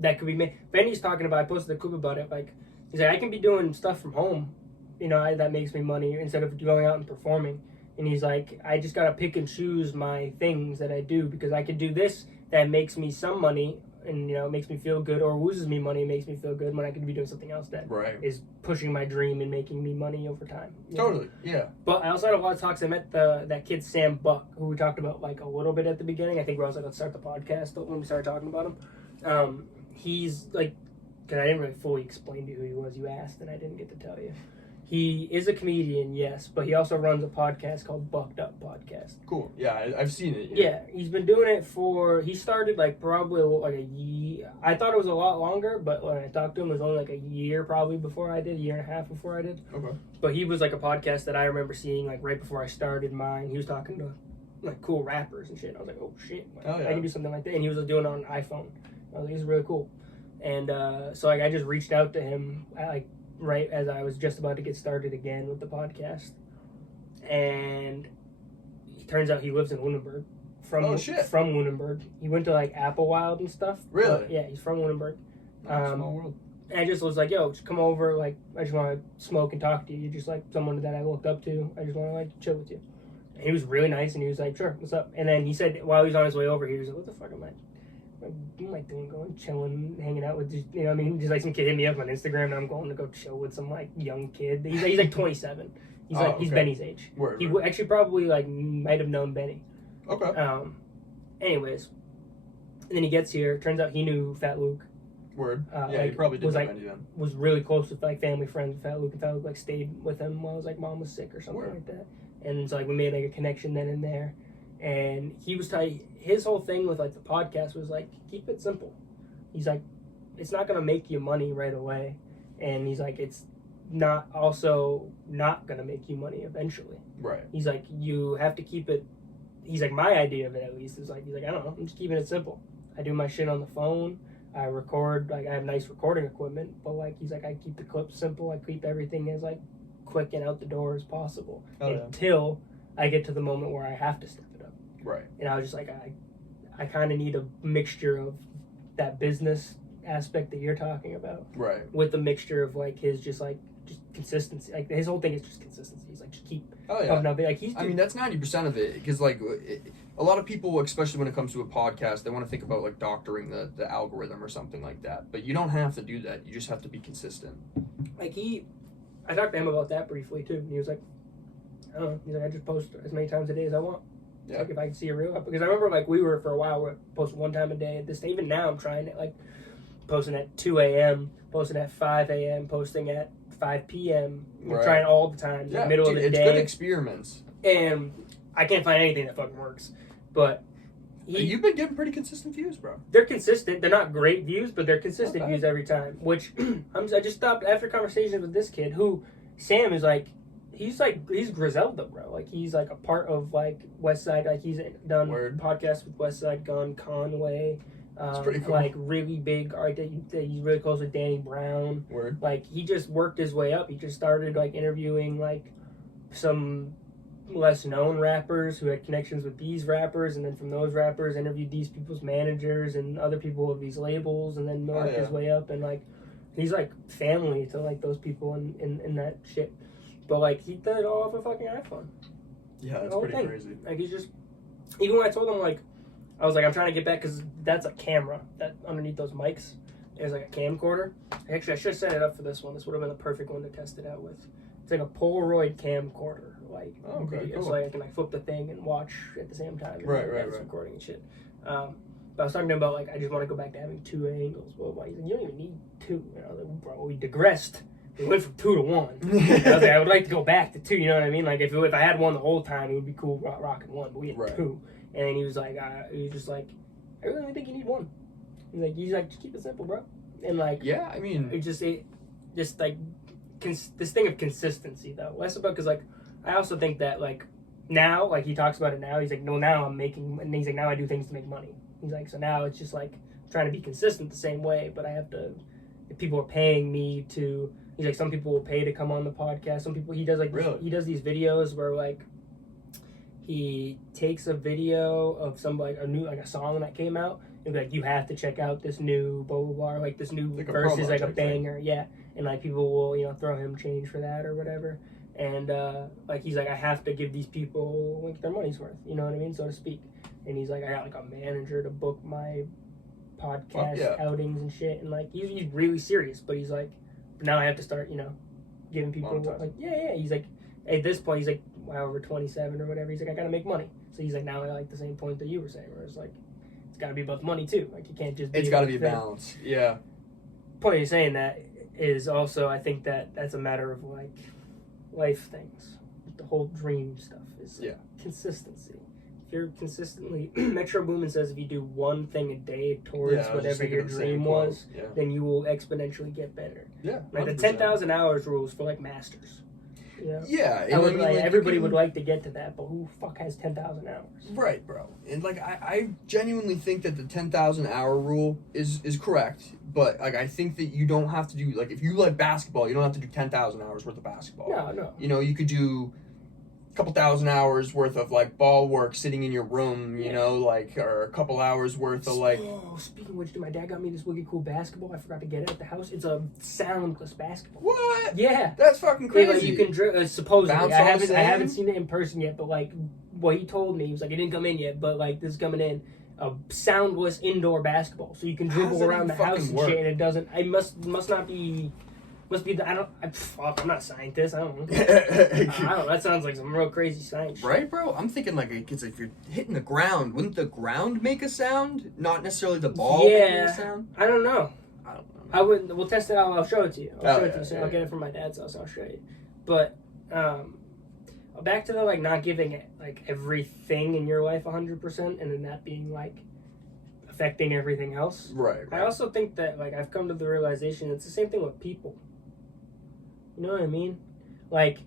that could be made. Benny's talking about, I posted a clip about it, like, he's like, I can be doing stuff from home, that makes me money instead of going out and performing. And he's like, I just gotta pick and choose my things that I do, because I can do this that makes me some money and makes me feel good, or loses me money and makes me feel good, when I could be doing something else that is pushing my dream and making me money over time. Totally, yeah. But I also had a lot of talks. I met that kid Sam Buck, who we talked about like a little bit at the beginning. I think we also let's start the podcast when we started talking about him. He's like, because I didn't really fully explain to you who he was. You asked, and I didn't get to tell you. He is a comedian, yes, but he also runs a podcast called Bucked Up Podcast. Cool. Yeah, I've seen it. Yeah, he's been doing it he started like probably like a year. I thought it was a lot longer, but when I talked to him, it was only like a year probably before I did, a year and a half before I did. Okay. But he was like a podcast that I remember seeing like right before I started mine. He was talking to like cool rappers and shit. I was like, oh shit, like, I can do something like that. And he was doing it on an iPhone. I was like, this is really cool. And so like I just reached out to him right as I was just about to get started again with the podcast. And it turns out he lives in Lunenburg. From Lunenburg. He went to like Applewild and stuff. Really? Yeah, he's from Lunenburg. Small world. And I just was like, yo, just come over. Like, I just want to smoke and talk to you. You're just like someone that I looked up to. I just want to like chill with you. And he was really nice, and he was like, sure, what's up? And then he said while he was on his way over, he was like, what the fuck am I doing, going chilling, hanging out with, just, what I mean? Just like some kid hit me up on Instagram, and I'm going to go chill with some like young kid. He's like 27. He's Benny's age. Word. He actually probably like might have known Benny. Okay. Anyways, and then he gets here. Turns out he knew Fat Luke. Word. Yeah, he probably did was know like Benny then. was really close with like family friends with Fat Luke, and Fat Luke like stayed with him while his like mom was sick or something like that. And so like we made like a connection then and there. And he was his whole thing with like the podcast was like, keep it simple. He's like, it's not gonna make you money right away, and he's like, it's not gonna make you money eventually. Right. He's like, you have to keep it. He's like, my idea of it at least is like, he's like, I don't know, I'm just keeping it simple. I do my shit on the phone. I record, like I have nice recording equipment, but like he's like, I keep the clips simple. I keep everything as like quick and out the door as possible until I get to the moment where I have to step it up. Right. And I was just like, I kind of need a mixture of that business aspect that you're talking about, right, with the mixture of like his just consistency. Like his whole thing is just consistency. He's like, just keep pumping up. Like I mean, that's 90% of it, because like a lot of people, especially when it comes to a podcast, they want to think about like doctoring the algorithm or something like that. But you don't have to do that. You just have to be consistent. Like I talked to him about that briefly too, and he was like, I don't know. He's like, I just post as many times a day as I want. Yeah. Like if I can see a reel, because I remember like we were for a while we post one time a day. Even now I'm trying it, like posting at 2 a.m., posting at 5 a.m., posting at 5 p.m. We're trying all the time, the middle of the day. It's good experiments. And I can't find anything that fucking works. But you've been getting pretty consistent views, bro. They're consistent. They're not great views, but they're consistent views every time. Which I just stopped after conversations with this kid who Sam is like. He's Griselda, bro. Like he's like a part of like West Side. Like he's done podcasts with West Side Gun, Conway. It's pretty cool. Like really big art. He's really close with Danny Brown. Word. Like he just worked his way up. He just started like interviewing like some less known rappers who had connections with these rappers, and then from those rappers interviewed these people's managers and other people of these labels, and then worked his way up. And like he's like family to like those people in that shit. But, like, he did it all off a fucking iPhone. Yeah, that's pretty crazy. Like, he's just... Even when I told him, like... I was like, I'm trying to get back... Because that's a camera. That underneath those mics is, like, a camcorder. Actually, I should have set it up for this one. This would have been the perfect one to test it out with. It's like a Polaroid camcorder. Like, video. So, like, I can, like, flip the thing and watch at the same time. And, right. recording and shit. But I was talking to him about, like, I just want to go back to having 2 angles. Well, he's like, you don't even need 2. And I was like, bro, we digressed. It went from 2 to 1. I was like, I would like to go back to 2. You know what I mean? Like if I had 1 the whole time, it would be cool rocking 1. But we had 2, and he was just like, I really don't think you need 1. He's like, just keep it simple, bro. And like, yeah, I mean, this thing of consistency though. Less about because like I also think that like now, like he talks about it now. He's like, no, now I'm making, and he's like, now I do things to make money. He's like, so now it's just like trying to be consistent the same way, but I have to. If people are paying me to. He's like, some people will pay to come on the podcast. Some people, he does like, he does these videos where like, he takes a video of some like a song that came out and be like, you have to check out this new blah blah blah, like this new Like a verse is promo like a type thing. banger, yeah, and like people will, you know, throw him change for that or whatever, and like he's like, I have to give these people like their money's worth, you know what I mean, so to speak, and he's like, I got like a manager to book my podcast outings and shit, and like he's really serious, but he's like, now I have to start, you know, giving people like he's like, at this point he's like, however 27 or whatever, he's like, I gotta make money, so he's like, now I like the same point that you were saying, where it's like, it's gotta be about the money too, like you can't just it's gotta be a balance. Yeah, point of saying that is also, I think that that's a matter of like life things, the whole dream stuff is like, consistency. If you're consistently, Metro Boomin says if you do one thing a day towards whatever your dream was, then you will exponentially get better. Yeah, like the 10,000 hours rules for like masters. Yeah, yeah. I would, like, everybody would like to get to that, but who the fuck has 10,000 hours? Right, bro. And like I genuinely think that the 10,000 hour rule is correct, but like I think that you don't have to do, like, if you like basketball, you don't have to do 10,000 hours worth of basketball. No. You know, you could do couple thousand hours worth of like ball work sitting in your room, you know, like, or a couple hours worth of like. Oh, speaking of which, my dad got me this wicked cool basketball. I forgot to get it at the house. It's a soundless basketball. What? Yeah, that's fucking crazy. Like, you can supposedly. Bounce I haven't seen it in person yet, but like what he told me, he was like, it didn't come in yet, but like this is coming in. A soundless indoor basketball, so you can dribble around the house and shit, and it doesn't. It must not be. Must be the, I'm not a scientist. I don't know. I don't know. That sounds like some real crazy science shit. Right, bro? I'm thinking like it's if you're hitting the ground, wouldn't the ground make a sound? Not necessarily the ball making a sound? I don't know. I wouldn't. We'll test it out. I'll show it to you. I'll I'll get it from my dad's house. I'll show you. But back to the like not giving it like everything in your life 100%, and then that being like affecting everything else. Right. I also think that like I've come to the realization it's the same thing with people. You know what I mean? Like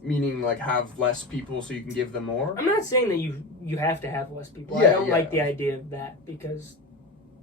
meaning like have less people so you can give them more? I'm not saying that you have to have less people. I don't like the idea of that because,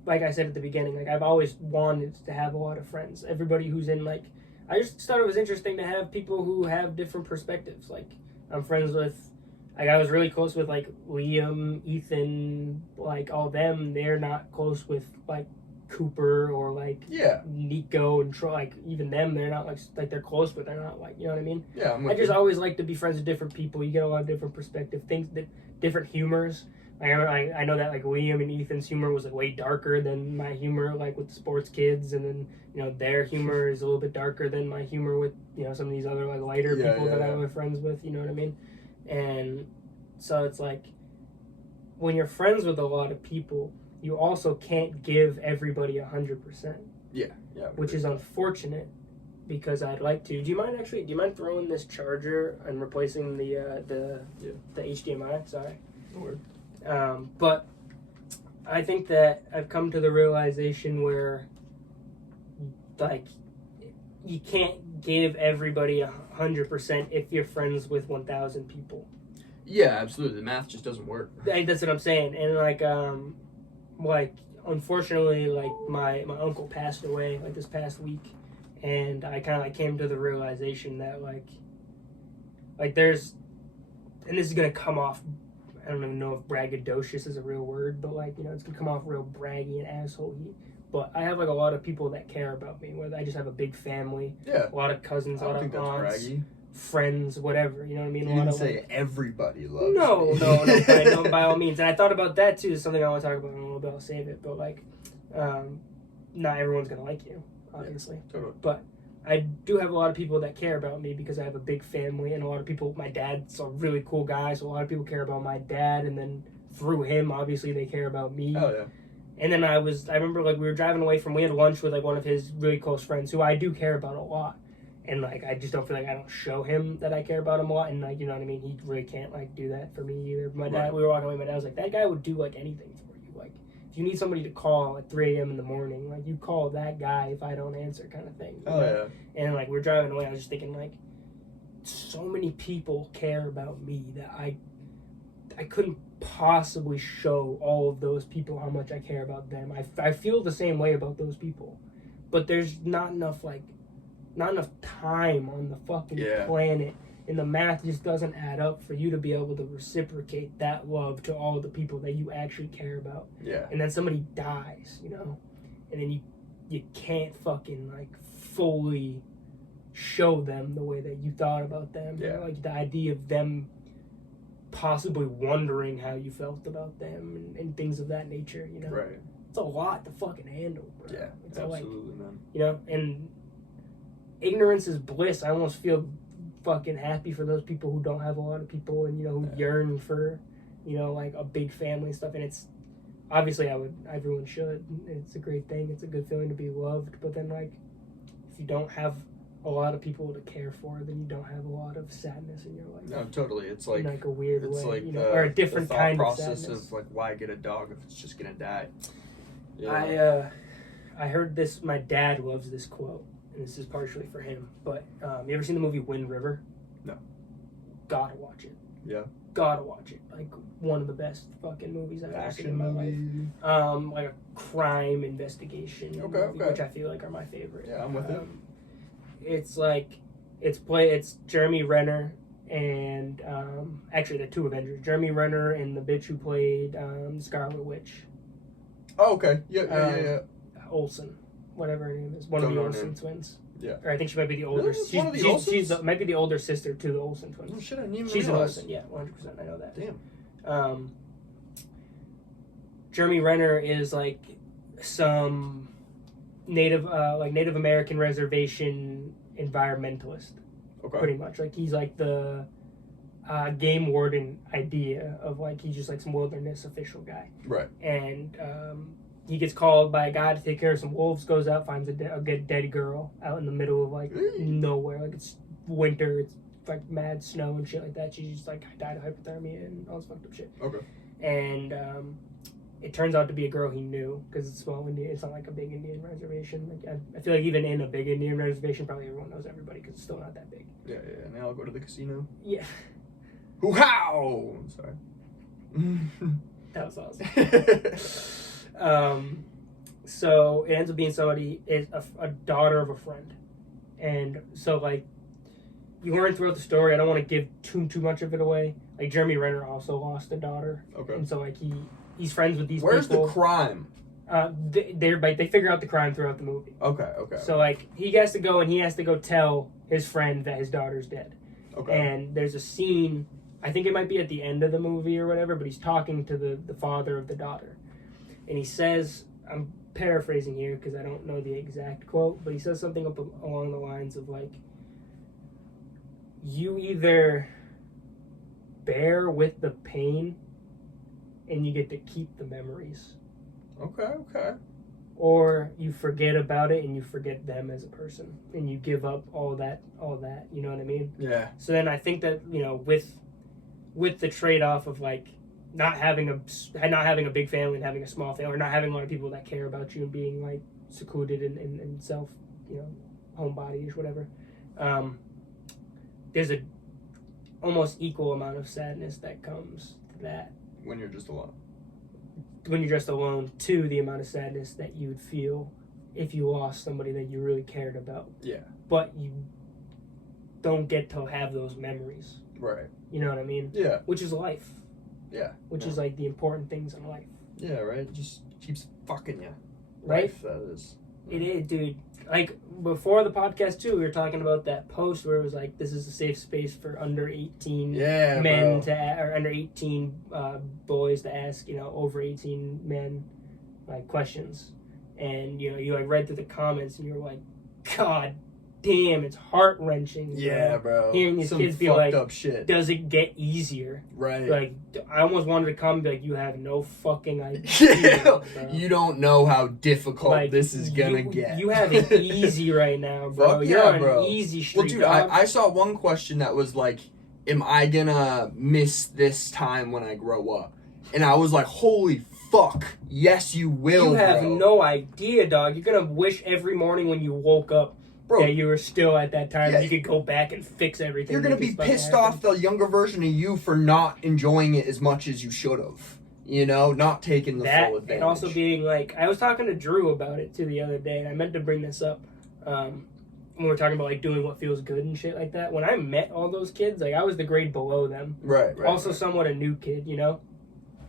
like I said at the beginning, like I've always wanted to have a lot of friends. Everybody who's in like, I just thought it was interesting to have people who have different perspectives. Like I'm friends with, like I was really close with like Liam, Ethan, like all them. They're not close with like Cooper or like Nico and Troy, like even them, they're not like they're close, but they're not like, you know what I mean? Yeah, I just always like to be friends with different people. You get a lot of different perspective, things that different humors. I know that like Liam and Ethan's humor was like way darker than my humor, like with the sports kids, and then you know their humor is a little bit darker than my humor with you know some of these other like lighter people that I'm friends with. You know what I mean? And so it's like when you're friends with a lot of people, you also can't give everybody 100%. Yeah. Which is unfortunate because I'd like to. Do you mind throwing this charger and replacing the HDMI? Sorry. No word. But I think that I've come to the realization where like you can't give everybody 100% if you're friends with 1,000 people. Yeah, absolutely. The math just doesn't work. That's what I'm saying. And like unfortunately, like my uncle passed away like this past week, and I kind of like came to the realization that like there's, and this is gonna come off, I don't even know if braggadocious is a real word, but like you know it's gonna come off real braggy and asshole-y. But I have like a lot of people that care about me. Whether I just have a big family, a lot of cousins, a lot of aunts, friends, whatever, you know what I mean? You didn't say everybody loves me. No, by all means. And I thought about that too. It's something I want to talk about in a little bit. I'll save it. But like, not everyone's going to like you, obviously. Yeah, totally. But I do have a lot of people that care about me because I have a big family, and a lot of people, my dad's a really cool guy, so a lot of people care about my dad, and then through him, obviously, they care about me. Oh, yeah. And then I remember like we were driving away we had lunch with like one of his really close friends who I do care about a lot. And, like, I just don't feel like I don't show him that I care about him a lot. And, like, you know what I mean? He really can't, like, do that for me either. My dad, we were walking away, my dad was like, that guy would do, like, anything for you. Like, if you need somebody to call at 3 a.m. in the morning, like, you call that guy if I don't answer kind of thing. Oh, yeah. And, like, we're driving away, I was just thinking, like, so many people care about me that I couldn't possibly show all of those people how much I care about them. I feel the same way about those people. But there's not enough time on the fucking planet And the math just doesn't add up for you to be able to reciprocate that love to all the people that you actually care about. Yeah. And then somebody dies, you know? And then you can't fucking, like, fully show them the way that you thought about them. Yeah. You know? Like, the idea of them possibly wondering how you felt about them and things of that nature, you know? Right. It's a lot to fucking handle, bro. Yeah, It's absolutely, man. You know? And ignorance is bliss. I almost feel fucking happy for those people who don't have a lot of people and, you know, who yearn for, you know, like a big family and stuff. And it's obviously everyone should. It's a great thing. It's a good feeling to be loved. But then, like, if you don't have a lot of people to care for, then you don't have a lot of sadness in your life. No, totally. It's like, in like a weird it's way, like you know, or a different the thought kind process of sadness. of like, why get a dog if it's just gonna die? I heard this. My dad loves this quote, and this is partially for him. But you ever seen the movie Wind River? No. Gotta watch it. Yeah. Gotta watch it. Like one of the best fucking movies I've ever seen in my life. Like a crime investigation movie, which I feel like are my favorite. Yeah, I'm with it. It's like it's Jeremy Renner and actually the two Avengers, Jeremy Renner and the bitch who played Scarlet Witch. Oh, okay. Yeah. Olsen, whatever her name is, one of the Olsen twins. Yeah. Or I think she might be the older. Really? One of the Olsens? Might be the older sister to the Olsen twins. Oh shit! I didn't even She's realize. an Olsen. Yeah, 100%. I know that. Damn. Jeremy Renner is like some Native American reservation environmentalist. Okay. Pretty much, like he's like the game warden idea of like he's just like some wilderness official guy. Right. And he gets called by a guy to take care of some wolves. Goes out, finds a dead girl out in the middle of like nowhere. Like it's winter. It's like mad snow and shit like that. She's just like died of hypothermia and all this fucked up shit. Okay. And it turns out to be a girl he knew because it's small Indian. It's not like a big Indian reservation. Like I feel like even in a big Indian reservation, probably everyone knows everybody because it's still not that big. Yeah. Now I'll go to the casino. Yeah. Hoo-how! Sorry. That was awesome. So it ends up being somebody is a daughter of a friend, and so like you learn throughout the story. I don't want to give too much of it away. Like Jeremy Renner also lost a daughter. Okay. And so like he's friends with these Where's people. the crime? They figure out the crime throughout the movie. Okay. So like he has to go tell his friend that his daughter's dead. Okay. And there's a scene, I think it might be at the end of the movie or whatever, but he's talking to the father of the daughter. And he says, I'm paraphrasing here because I don't know the exact quote, but he says something along the lines of like, you either bear with the pain and you get to keep the memories. Okay. Or you forget about it and you forget them as a person and you give up all that, you know what I mean? Yeah. So then I think that, you know, with the trade-off of like not having a big family and having a small family, or not having a lot of people that care about you and being like secluded and self, you know, homebody-ish, whatever, there's a almost equal amount of sadness that comes to that When you're just alone. To the amount of sadness that you would feel if you lost somebody that you really cared about. Yeah. But you don't get to have those memories. Right. You know what I mean? Yeah. Which is life. Yeah. Which is like the important things in life. Yeah, right? It just keeps fucking you. Right? Life, that is. It is, dude. Like, before the podcast, too, we were talking about that post where it was like, this is a safe space for under 18 men or under 18 boys to ask, you know, over 18 men, like, questions. And, you know, you, like, read through the comments and you were like, God damn, it's heart-wrenching. Yeah, bro. Hearing these Some kids be fucked like, up shit. does it get easier? Right. Like, I almost wanted to come and be like, you have no fucking idea. Yeah. Bro. You don't know how difficult Like, this is gonna get. You have it easy right now, bro. Fuck You're yeah, on bro. an easy street. Well, dude, I saw one question that was like, am I gonna miss this time when I grow up? And I was like, holy fuck, yes you will, You have bro. no idea, dog. You're gonna wish every morning when you woke up that you were still at that time. Yeah. You could go back and fix everything. You're gonna be pissed off the younger version of you for not enjoying it as much as you should have. You know, not taking the full advantage. And also being like, I was talking to Drew about it too the other day, and I meant to bring this up. when we're talking about like doing what feels good and shit like that, when I met all those kids, like I was the grade below them. Right. Also somewhat a new kid, you know?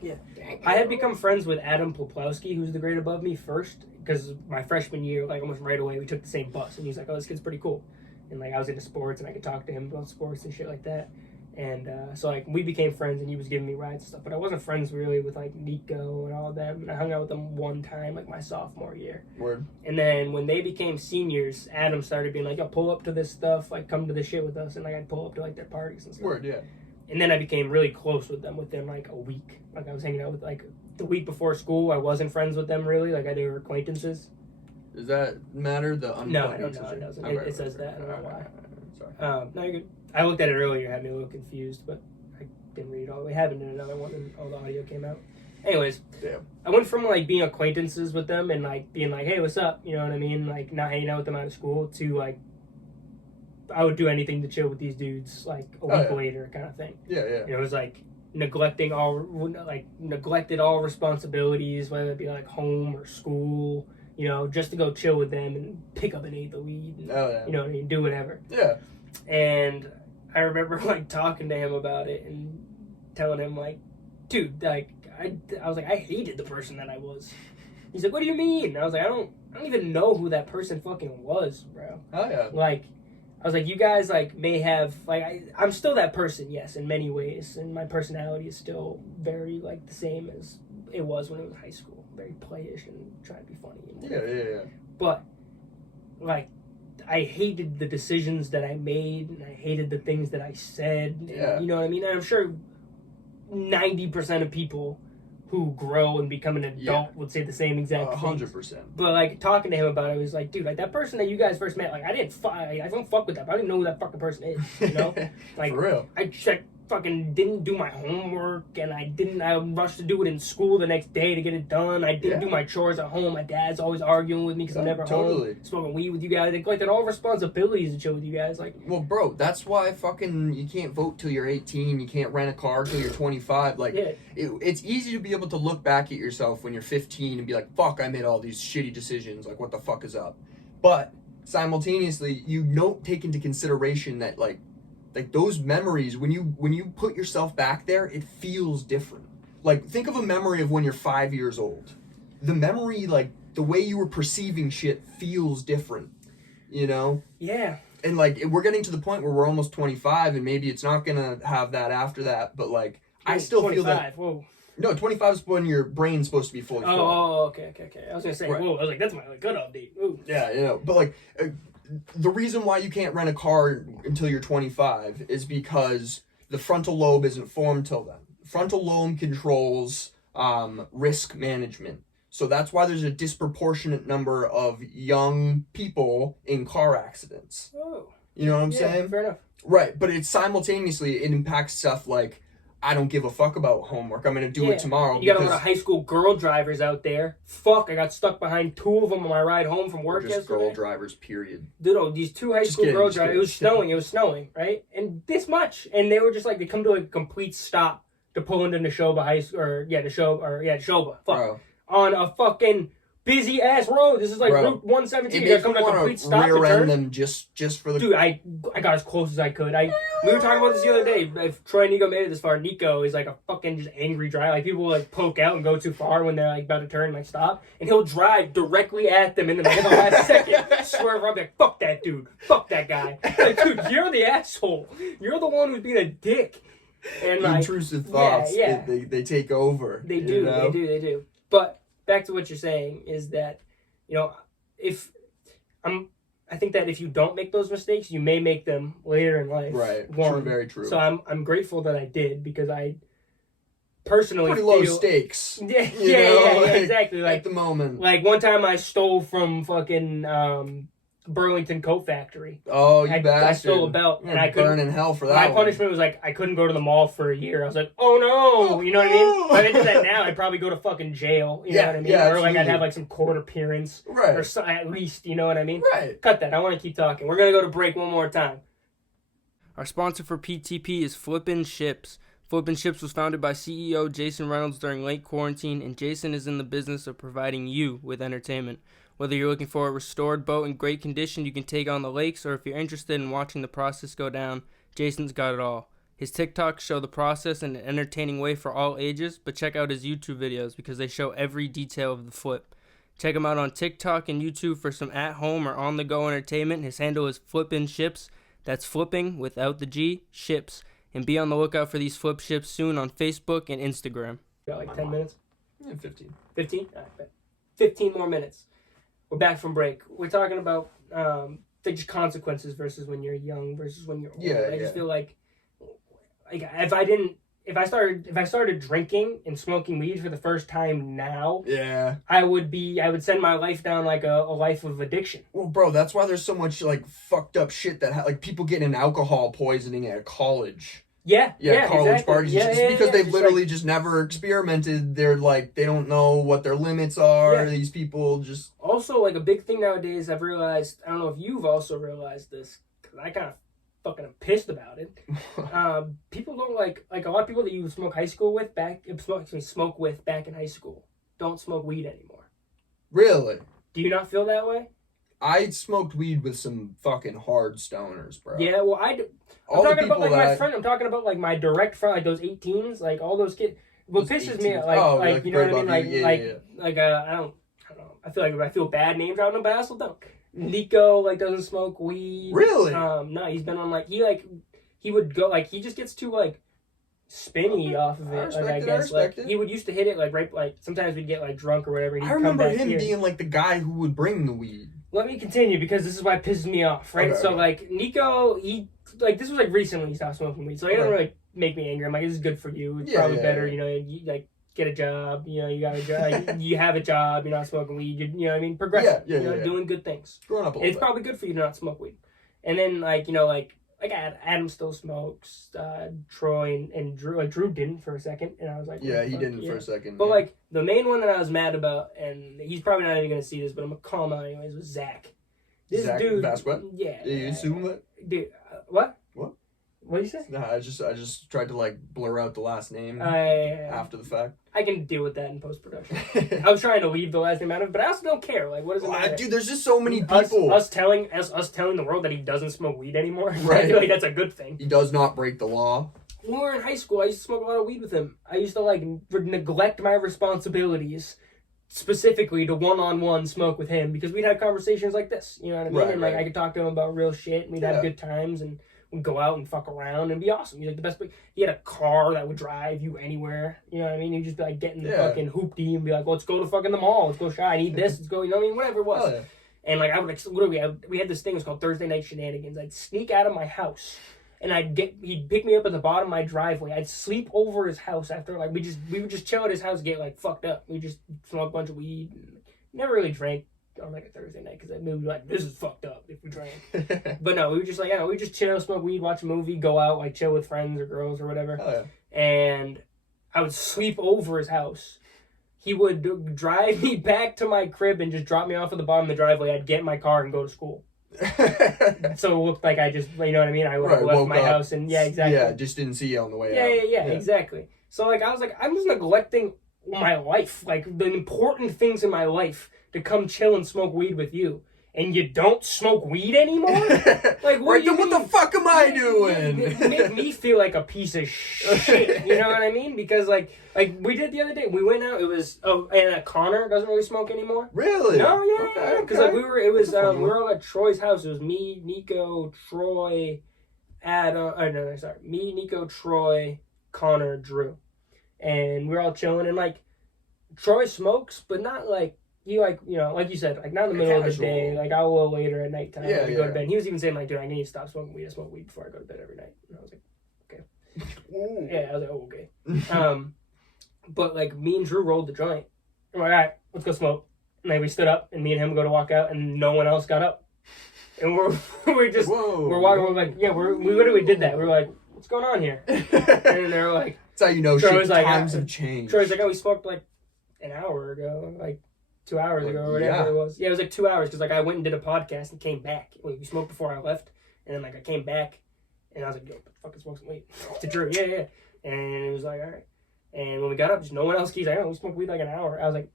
Yeah. I had become friends with Adam Poplowski, who's the grade above me first, because my freshman year, like almost right away, we took the same bus, and he was like, oh, this kid's pretty cool. And like I was into sports, and I could talk to him about sports and shit like that. And so like we became friends, and he was giving me rides and stuff. But I wasn't friends really with like Nico and all of them. And I hung out with them one time, like my sophomore year. Word. And then when they became seniors, Adam started being like, yo, pull up to this stuff, like come to this shit with us. And like I'd pull up to like their parties and stuff. Word, yeah. And then I became really close with them within like a week. Like I was hanging out with like the week before school. I wasn't friends with them really. Like they were acquaintances. Does that matter? No, I don't know. It doesn't. It says that. I don't know why. Sorry. No, you're good. I looked at it earlier. It had me a little confused, but I didn't read it all the way. I happened in another one, and all the audio came out. Anyways, yeah. I went from like being acquaintances with them and like being like, hey, what's up? You know what I mean? Like not hanging out with them out of school to like I would do anything to chill with these dudes like a week later kind of thing. Yeah, yeah. You know, it was like neglected all responsibilities, whether it be like home or school, you know, just to go chill with them and pick up an eighth of weed and, you know what I mean, do whatever. Yeah. And I remember like talking to him about it and telling him like, dude, like I was like, I hated the person that I was. He's like, what do you mean? I was like, I don't even know who that person fucking was, bro. Oh yeah. Like, I was like, you guys like may have like I'm still that person, yes, in many ways, and my personality is still very like the same as it was when it was high school, very playish and trying to be funny. And yeah. But like, I hated the decisions that I made, and I hated the things that I said. Yeah. You know what I mean? And I'm sure 90% of people who grow and become an adult would say the same exact thing. 100%. But like talking to him about it, I was like, dude, like that person that you guys first met, like I don't fuck with that. I don't even know who that fucking person is. You know, like for real. I fucking didn't do my homework, and I rushed to do it in school the next day to get it done. I didn't do my chores at home. My dad's always arguing with me because I'm never home. Smoking weed with you guys. They collected all responsibilities and shit with you guys. Like, well, bro, that's why fucking you can't vote till you're 18. You can't rent a car till you're 25. Like, it's easy to be able to look back at yourself when you're 15 and be like, fuck, I made all these shitty decisions. Like, what the fuck is up? But simultaneously, you don't take into consideration that like those memories, when you put yourself back there, it feels different. Like, think of a memory of when you're 5 years old. The memory, like, the way you were perceiving shit feels different, you know? Yeah. And, like, we're getting to the point where we're almost 25, and maybe it's not gonna have that after that, but, like, I still 25, feel that... Whoa. No, 25 is when your brain's supposed to be fully formed. Oh, okay. I was gonna say, whoa, I was like, that's my good update. Ooh. Yeah, you know, but, like... the reason why you can't rent a car until you're 25 is because the frontal lobe isn't formed till then. Frontal lobe controls risk management. So that's why there's a disproportionate number of young people in car accidents. Oh. You know what I'm saying? Fair enough. Right, but it impacts stuff like, I don't give a fuck about homework. I'm going to do it tomorrow. You got a lot of high school girl drivers out there. Fuck, I got stuck behind two of them on my ride home from work yesterday. Just girl drivers, period. Dude, these two high school girl drivers. It was snowing, right? And this much. And they were just like, they come to a complete stop to pull into Neshoba High School, Neshoba. Fuck. Bro. On a fucking busy ass road. This is like Route 117. You gotta come to a complete stop and turn. Them just for the... Dude, I got as close as I could. We were talking about this the other day. If Troy and Nico made it this far, Nico is like a fucking just angry driver. Like, people will like poke out and go too far when they're like about to turn and like stop, and he'll drive directly at them in the last second, swerve up, like, fuck that dude, fuck that guy. Like, dude, you're the asshole. You're the one who's being a dick. And like, intrusive thoughts, they take over. They do. But back to what you're saying is that, you know, I think that if you don't make those mistakes, you may make them later in life. Right. True, very true. So I'm grateful that I did, because I personally pretty low stakes. Yeah, exactly. Like, at the moment. Like, one time I stole from fucking Burlington Coat Factory. Oh, you bastard. I stole a belt, and I couldn't... burn in hell for that. My punishment was like, I couldn't go to the mall for a year. I was like, oh no, you know what I mean? If I did that now, I'd probably go to fucking jail. You know what I mean? Yeah, or like I'd have like some court appearance, right? Or at least, you know what I mean? Right. Cut that. I want to keep talking. We're gonna go to break one more time. Our sponsor for PTP is Flippin' Ships. Flippin' Chips was founded by CEO Jason Reynolds during late quarantine, and Jason is in the business of providing you with entertainment. Whether you're looking for a restored boat in great condition you can take on the lakes, or if you're interested in watching the process go down, Jason's got it all. His TikToks show the process in an entertaining way for all ages, but check out his YouTube videos because they show every detail of the flip. Check him out on TikTok and YouTube for some at-home or on-the-go entertainment. His handle is Flippin' Chips. That's flipping without the G, ships. And be on the lookout for these flip ships soon on Facebook and Instagram. Got like 10 minutes? Yeah, 15. 15? All right, 15 more minutes. We're back from break. We're talking about just consequences versus when you're young versus when you're old. Yeah, I just feel like if I started drinking and smoking weed for the first time now, Yeah. I would send my life down like a life of addiction. Well, bro, that's why there's so much like fucked up shit that like people get in alcohol poisoning at college. Yeah, College exactly. parties. Yeah, It's yeah, because yeah, they've just literally like, just never experimented. They're like, they don't know what their limits are. Yeah. These people just... Also, like a big thing nowadays, I've realized, I don't know if you've also realized this, because I kind of fucking am pissed about it. People don't like a lot of people that you smoke with back in high school don't smoke weed anymore. Really? Do you not feel that way? I smoked weed with some fucking hard stoners, bro. Yeah, well, I'm talking about like my friend. I'm talking about like my direct friend, like those 18s, like all those kids. What Those pisses me, 18s. like, Oh, like like you know what I right mean, above you. I don't know. I feel bad name dropping him, but I also don't. Nico like doesn't smoke weed. Really? No, he's been on like he would go like he just gets too like spinny off of it. I respect like, I it, I guess respect like it. he would used to hit it like right like sometimes we'd get like drunk or whatever. And he'd I remember come back him here. being like the guy who would bring the weed. Let me continue because this is why it pisses me off, right? Okay, So okay. like Nico, he like this was like recently he stopped smoking weed, so it doesn't really make me angry. I'm like, this is good for you. It's probably better, you know. You like get a job, you know. You got a job, you have a job. You're not smoking weed. You know what I mean? Progressive. Yeah, you know, doing good things. Growing up a little It's bit. probably good for you to not smoke weed. And then like you know like Adam still smokes. Troy and Drew. Like Drew didn't for a second, and I was like, Yeah, what the he fuck? didn't for a second. But yeah. like the main one that I was mad about, and he's probably not even gonna see this, but I'm gonna call him out anyways. Was Zach. This Zach dude. Vasquez? Yeah. You assume that? Dude, what? What? What did you say? Nah, I just tried to like blur out the last name I after the fact. can deal with that in post production. I was trying to leave the last name out of it, but I also don't care. Like, what does it matter? Dude, there's just so many Us people. telling the world that he doesn't smoke weed anymore. Right. I feel like that's a good thing. He does not break the law. When we were in high school, I used to smoke a lot of weed with him. I used to like neglect my responsibilities specifically to one-on-one smoke with him because we'd have conversations like this. You know what I mean? Right, and like right. I could talk to him about real shit, and we'd have good times, and we'd go out and fuck around and be awesome. He's like the best. He had a car that would drive you anywhere. You know what I mean? He'd just be like getting the fucking hoopty and be like, "Let's go to fucking the mall. Let's go shop. I need this. Let's go." You know what I mean? Whatever it was. Oh, yeah. And like I would like literally, we had this thing. It was called Thursday Night Shenanigans. I'd sneak out of my house. And he'd pick me up at the bottom of my driveway. I'd sleep over his house after, like, we would just chill at his house and get, like, fucked up. We just smoke a bunch of weed. And never really drank on, like, a Thursday night because we would be like, this is fucked up if we drank. But no, we would just, like, we would just chill, smoke weed, watch a movie, go out, like, chill with friends or girls or whatever. Oh, yeah. And I would sleep over his house. He would drive me back to my crib and just drop me off at the bottom of the driveway. I'd get in my car and go to school. So it looked like I just, you know what I mean? I left my house and, yeah, exactly. Yeah, just didn't see you on the way out. Yeah, exactly. So, like, I was like, I'm just neglecting my life, like, the important things in my life to come chill and smoke weed with you. And you don't smoke weed anymore? Like, what do you mean? What the fuck am I doing? It made me feel like a piece of shit. You know what I mean? Because, like we did the other day. We went out. It was, and Connor doesn't really smoke anymore. Really? No, yeah. Because, like, we were all at Troy's house. It was me, Nico, Troy, me, Nico, Troy, Connor, Drew. And we were all chilling. And, like, Troy smokes, but not, like, he, like, you know, like you said, like, not in the middle of the day, like, a little later at nighttime, go to bed. And he was even saying, like, dude, I need to stop smoking weed. I smoke weed before I go to bed every night. And I was like, okay. Yeah, I was like, oh, okay. But, like, me and Drew rolled the joint. And we're like, all right, let's go smoke. And then we stood up, and me and him go to walk out, and no one else got up. And we're walking, we're like, yeah, we literally did that. We were like, what's going on here? And then they were like, that's how you know Troy's like, times have changed. Troy's like, oh, we smoked, like, an hour ago, like, 2 hours ago, or whatever it was. Yeah, it was like 2 hours, because, like, I went and did a podcast and came back. Like, we smoked before I left, and then, like, I came back, and I was like, yo, what the fuck is smoking weed? To Drew, yeah. And it was like, all right. And when we got up, just no one else keys. I know we smoked weed like an hour. I was like,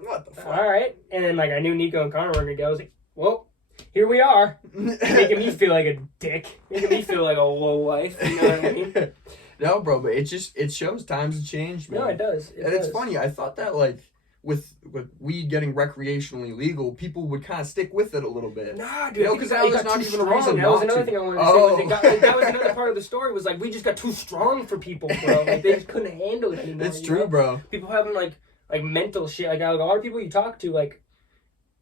what the fuck? All right. And then like I knew Nico and Connor were gonna go. I was like, well, here we are, making me feel like a dick, making me feel like a low life. You know what I mean? No, bro, but it shows times have changed, man. No, it does. It's funny. I thought that like with weed getting recreationally legal, people would kind of stick with it a little bit. Nah, dude. You know, because that was not even a reason That not was another to. thing I wanted to say. Was that was another part of the story. Was like we just got too strong for people, bro. Like they just couldn't handle it anymore. It's true, bro. People having like mental shit. Like a lot of people you talk to, like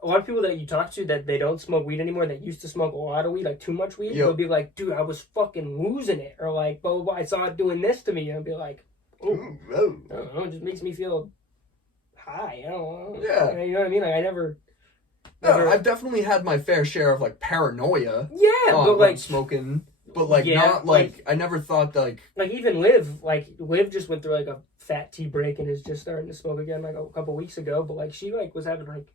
a lot of people that you talk to that they don't smoke weed anymore, that used to smoke a lot of weed, like too much weed, they'll be like, dude, I was fucking losing it. Or like, blah, blah, blah, I saw it doing this to me. And I'll be like, oh, I don't know, it just makes me feel high. I don't know. Yeah. You know what I mean? Like, I never... No, I've definitely had my fair share of like paranoia. Yeah, but like... smoking. But like, yeah, not like... I never thought like... Like even Liv just went through like a fat tea break and is just starting to smoke again like a couple weeks ago. But like she like was having like...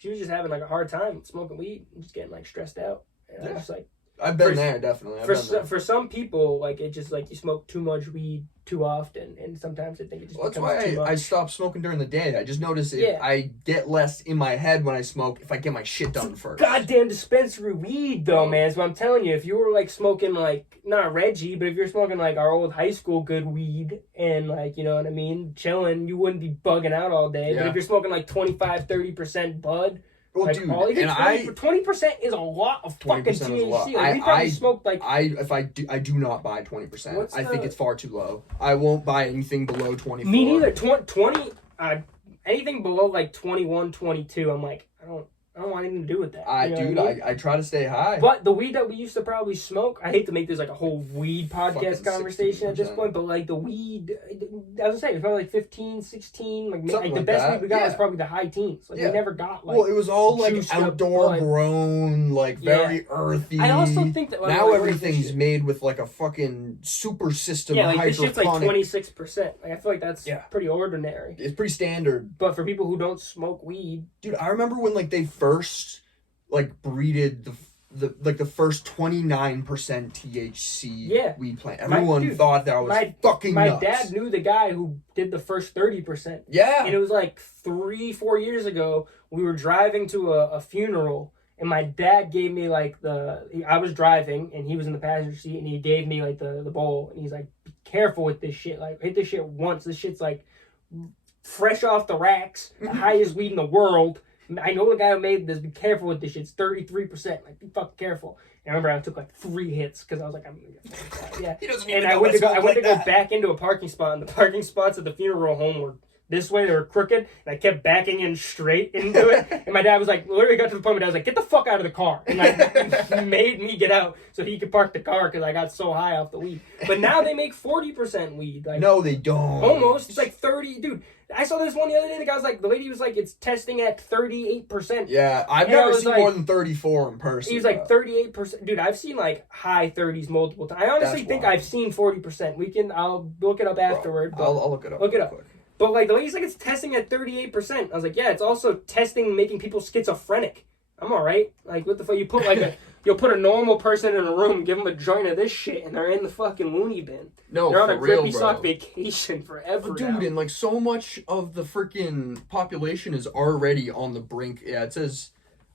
She was just having like a hard time smoking weed and just getting like stressed out. And I was just like, I've been there, definitely. For some people, like it just like you smoke too much weed too often, and sometimes I think it just that's becomes too why much. I stopped smoking during the day. I just noticed I get less in my head when I smoke if I get my shit done first. Goddamn dispensary weed, though, man. So I'm telling you, if you were like smoking like not Reggie, but if you're smoking like our old high school good weed and like you know what I mean, chilling, you wouldn't be bugging out all day. Yeah. But if you're smoking like 25-30% bud. Well, like, dude, even and 20% is a lot of fucking THC. Like, we probably smoked like... I do not buy 20%. I think it's far too low. I won't buy anything below 24. Me neither. 20, anything below like 21, 22, I'm like, I don't want anything to do with that. You know what I mean? I try to stay high. But the weed that we used to probably smoke, I hate to make this like a whole weed podcast conversation 16%. At this point, but like the weed, I was saying, it was probably like 15, 16, like the best weed we got was probably the high teens. Like we never got like... Well, it was all like outdoor grown, like very earthy. I also think that... Now everything's made with like a fucking super system. Yeah, like this shit's like 26%. Like I feel like that's pretty ordinary. It's pretty standard. But for people who don't smoke weed... Dude, I remember when like they first like breeded the first 29% THC weed plant. Everyone thought that was fucking nuts. My dad knew the guy who did the first 30%. Yeah. And it was like 3-4 years ago. We were driving to a funeral, and my dad gave me like I was driving, and he was in the passenger seat, and he gave me like the bowl, and he's like, be careful with this shit. Like, hit this shit once. This shit's like fresh off the racks, the highest weed in the world. I know the guy who made this. Be careful with this shit. It's 33%. Like, be fucking careful. And I remember I took like 3 hits because I was like, I'm gonna get fucked. Yeah. He doesn't even I went to go back into a parking spot, and the parking spots at the funeral home were this way. They were crooked, and I kept backing in straight into it. And my dad was like, literally got to the point where I was like, get the fuck out of the car. And like, he made me get out so he could park the car because I got so high off the weed. But now they make 40% weed. Like, no, they don't. Almost. It's like 30. Dude, I saw this one the other day. The lady was like, it's testing at 38%. Yeah, I've never seen more than 34 in person. He was like 38%. Dude, I've seen like high 30s multiple times. I honestly think I've seen 40%. I'll look it up afterward. I'll look it up. Look it up. Quick. But like the lady's like, it's testing at 38%. I was like, yeah, it's also testing making people schizophrenic. I'm all right. Like, what the fuck? You put like you'll put a normal person in a room, give them a joint of this shit, and they're in the fucking loony bin. No, they're on a grippy sock vacation forever. Dude, and like so much of the freaking population is already on the brink. Yeah, it says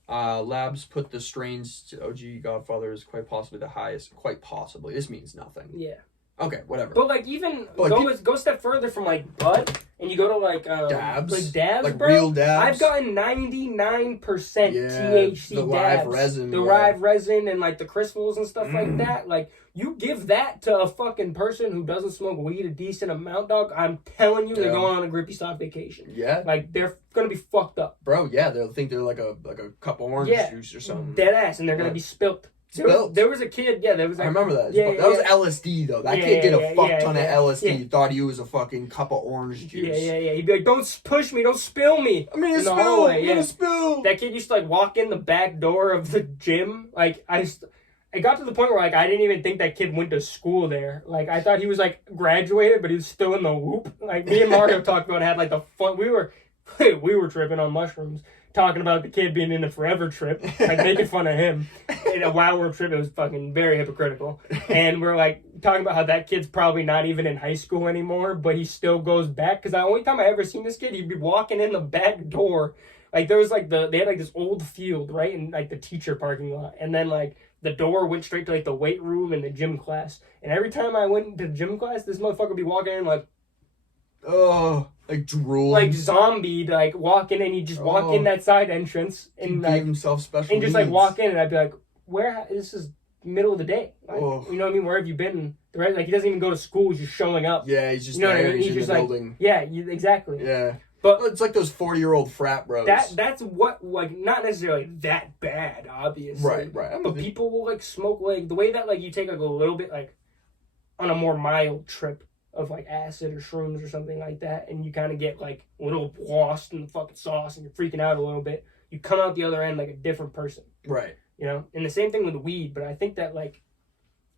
labs put the strains to OG Godfather is quite possibly the highest. Quite possibly. This means nothing. Yeah. Okay, whatever. But like even go a step further from like bud, and you go to like dabs, like bro. Real dabs. I've gotten 99% THC the dabs, live resin, live resin, and like the crystals and stuff like that. Like you give that to a fucking person who doesn't smoke weed a decent amount, dog. I'm telling you, they're going on a grippy sock vacation. Yeah, like they're gonna be fucked up, bro. Yeah, they'll think they're like a cup of orange juice or something. Dead ass, and they're gonna be spilt. There was a kid, there was like... I remember that. Yeah, that was LSD, though. That kid did a fuck ton of LSD. Thought he was a fucking cup of orange juice. Yeah. He'd be like, don't push me, don't spill me. I'm gonna spill. That kid used to like walk in the back door of the gym. Like, it got to the point where like I didn't even think that kid went to school there. Like, I thought he was like graduated, but he was still in the whoop. Like, me and Mario talked about it, had like the fun... We were tripping on mushrooms. talking about the kid being in a forever trip, like making fun of him. In a Wild World trip, it was fucking very hypocritical. And we're like talking about how that kid's probably not even in high school anymore, but he still goes back. Because the only time I ever seen this kid, he'd be walking in the back door. Like there was like they had like this old field, right? In like the teacher parking lot. And then like the door went straight to like the weight room and the gym class. And every time I went into gym class, this motherfucker would be walking in like, oh, like drool, like zombie, like walking in. He'd just walk in that side entrance and he like gave himself special and just needs. like walk in, and I'd be like, where? This is middle of the day. Like, oh. you know what I mean? Where have you been? Right? Like he doesn't even go to school. He's just showing up. Yeah, he's just you know there. what I mean? He's in just the like building. yeah, exactly. Yeah. But it's like those 40-year-old frat bros. That's what, like, not necessarily that bad, obviously. Right. But people will like smoke, like the way that like you take like a little bit like on a more mild trip of like acid or shrooms or something like that, and you kind of get like a little lost in the fucking sauce and you're freaking out a little bit. You come out the other end like a different person. Right. You know, and the same thing with weed, but I think that like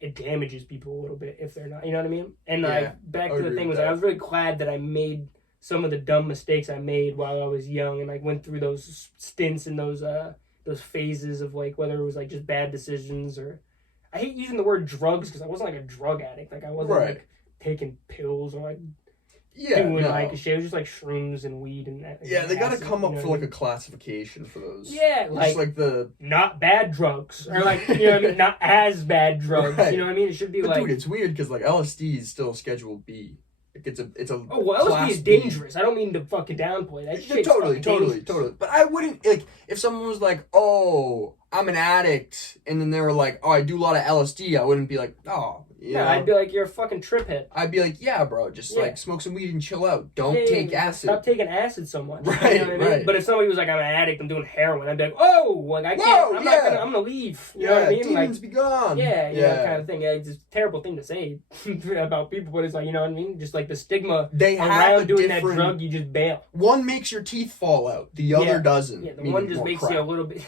it damages people a little bit if they're not. You know what I mean? And like back to the thing was, like, I was really glad that I made some of the dumb mistakes I made while I was young, and like went through those stints and those phases of like whether it was like just bad decisions or I hate using the word drugs because I wasn't like a drug addict. Like I wasn't like taking pills or like doing like shit. It was just like shrooms and weed and that. Yeah, they gotta come up for like a classification for those. Yeah, like just like the not bad drugs or like you know what I mean, not as bad drugs. Right. You know what I mean? It should be but like. Dude, it's weird because like LSD is still Schedule B. Like it's a. Oh well, LSD is dangerous. I don't mean to fucking downplay that shit. Totally. But I wouldn't like if someone was like, "Oh, I'm an addict," and then they were like, "Oh, I do a lot of LSD." I wouldn't be like, "Oh." Yeah, I'd be like, you're a fucking triphead. I'd be like, yeah, bro, just like smoke some weed and chill out. Don't take acid. Stop taking acid so much. Right, you know what I mean? But if somebody was like, I'm an addict, I'm doing heroin, I'd be like, oh, like I can't. I'm gonna leave. You know what I mean? Demons like, be gone. Yeah, kind of thing. Yeah, it's a terrible thing to say about people, but it's like, you know what I mean? Just like the stigma around doing that drug, you just bail. One makes your teeth fall out, the other doesn't. Yeah, the one just makes you a little bit.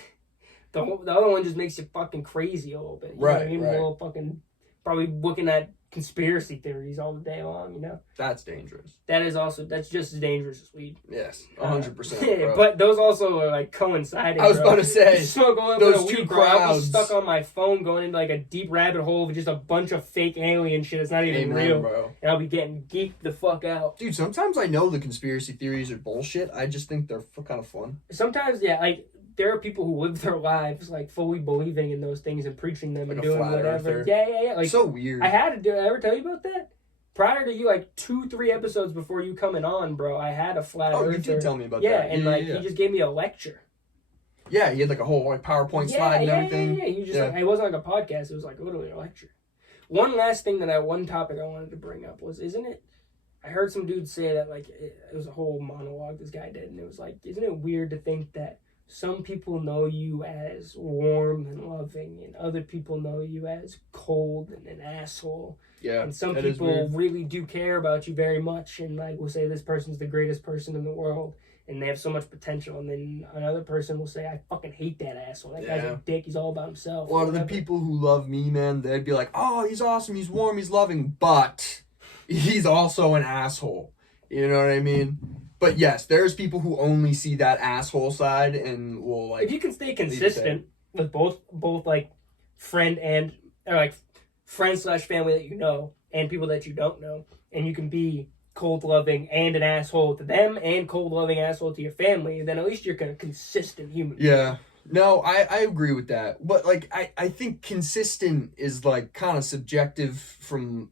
The other one just makes you fucking crazy a little bit. You know what I mean? A little fucking probably looking at conspiracy theories all the day long, you know. That's dangerous. That's just as dangerous as weed. Yes, 100%. But those also are like coinciding. I was about to say, smoke a little those bit of two weed, crowds. I'll be stuck on my phone going into like a deep rabbit hole of just a bunch of fake alien shit. It's not even real, bro. And I'll be getting geeked the fuck out. Dude, sometimes I know the conspiracy theories are bullshit. I just think they're kind of fun. Sometimes, like. There are people who live their lives like fully believing in those things and preaching them like and doing whatever. Yeah. Like so weird. I had to do. Did I ever tell you about that? Prior to you, like 2-3 episodes before you coming on, bro, I had a flat earther. Oh, you did tell me about that. And he just gave me a lecture. Yeah, he had like a whole like PowerPoint slide and everything. Yeah. You just like it wasn't like a podcast. It was like literally a lecture. One last thing one topic I wanted to bring up was, isn't it? I heard some dude say that like it was a whole monologue this guy did, and it was like, isn't it weird to think that some people know you as warm and loving, and other people know you as cold and an asshole. Yeah, and some people really do care about you very much, and like will say this person's the greatest person in the world, and they have so much potential. And then another person will say, "I fucking hate that asshole. That guy's a dick. He's all about himself." A lot of the people who love me, man, they'd be like, "Oh, he's awesome. He's warm. He's loving, but he's also an asshole." You know what I mean? But yes, there's people who only see that asshole side and will like. If you can stay consistent with both like friend and or like friend/family that you know and people that you don't know, and you can be cold loving and an asshole to them and cold loving asshole to your family, then at least you're a consistent human. Yeah. No, I agree with that. But like I think consistent is like kind of subjective from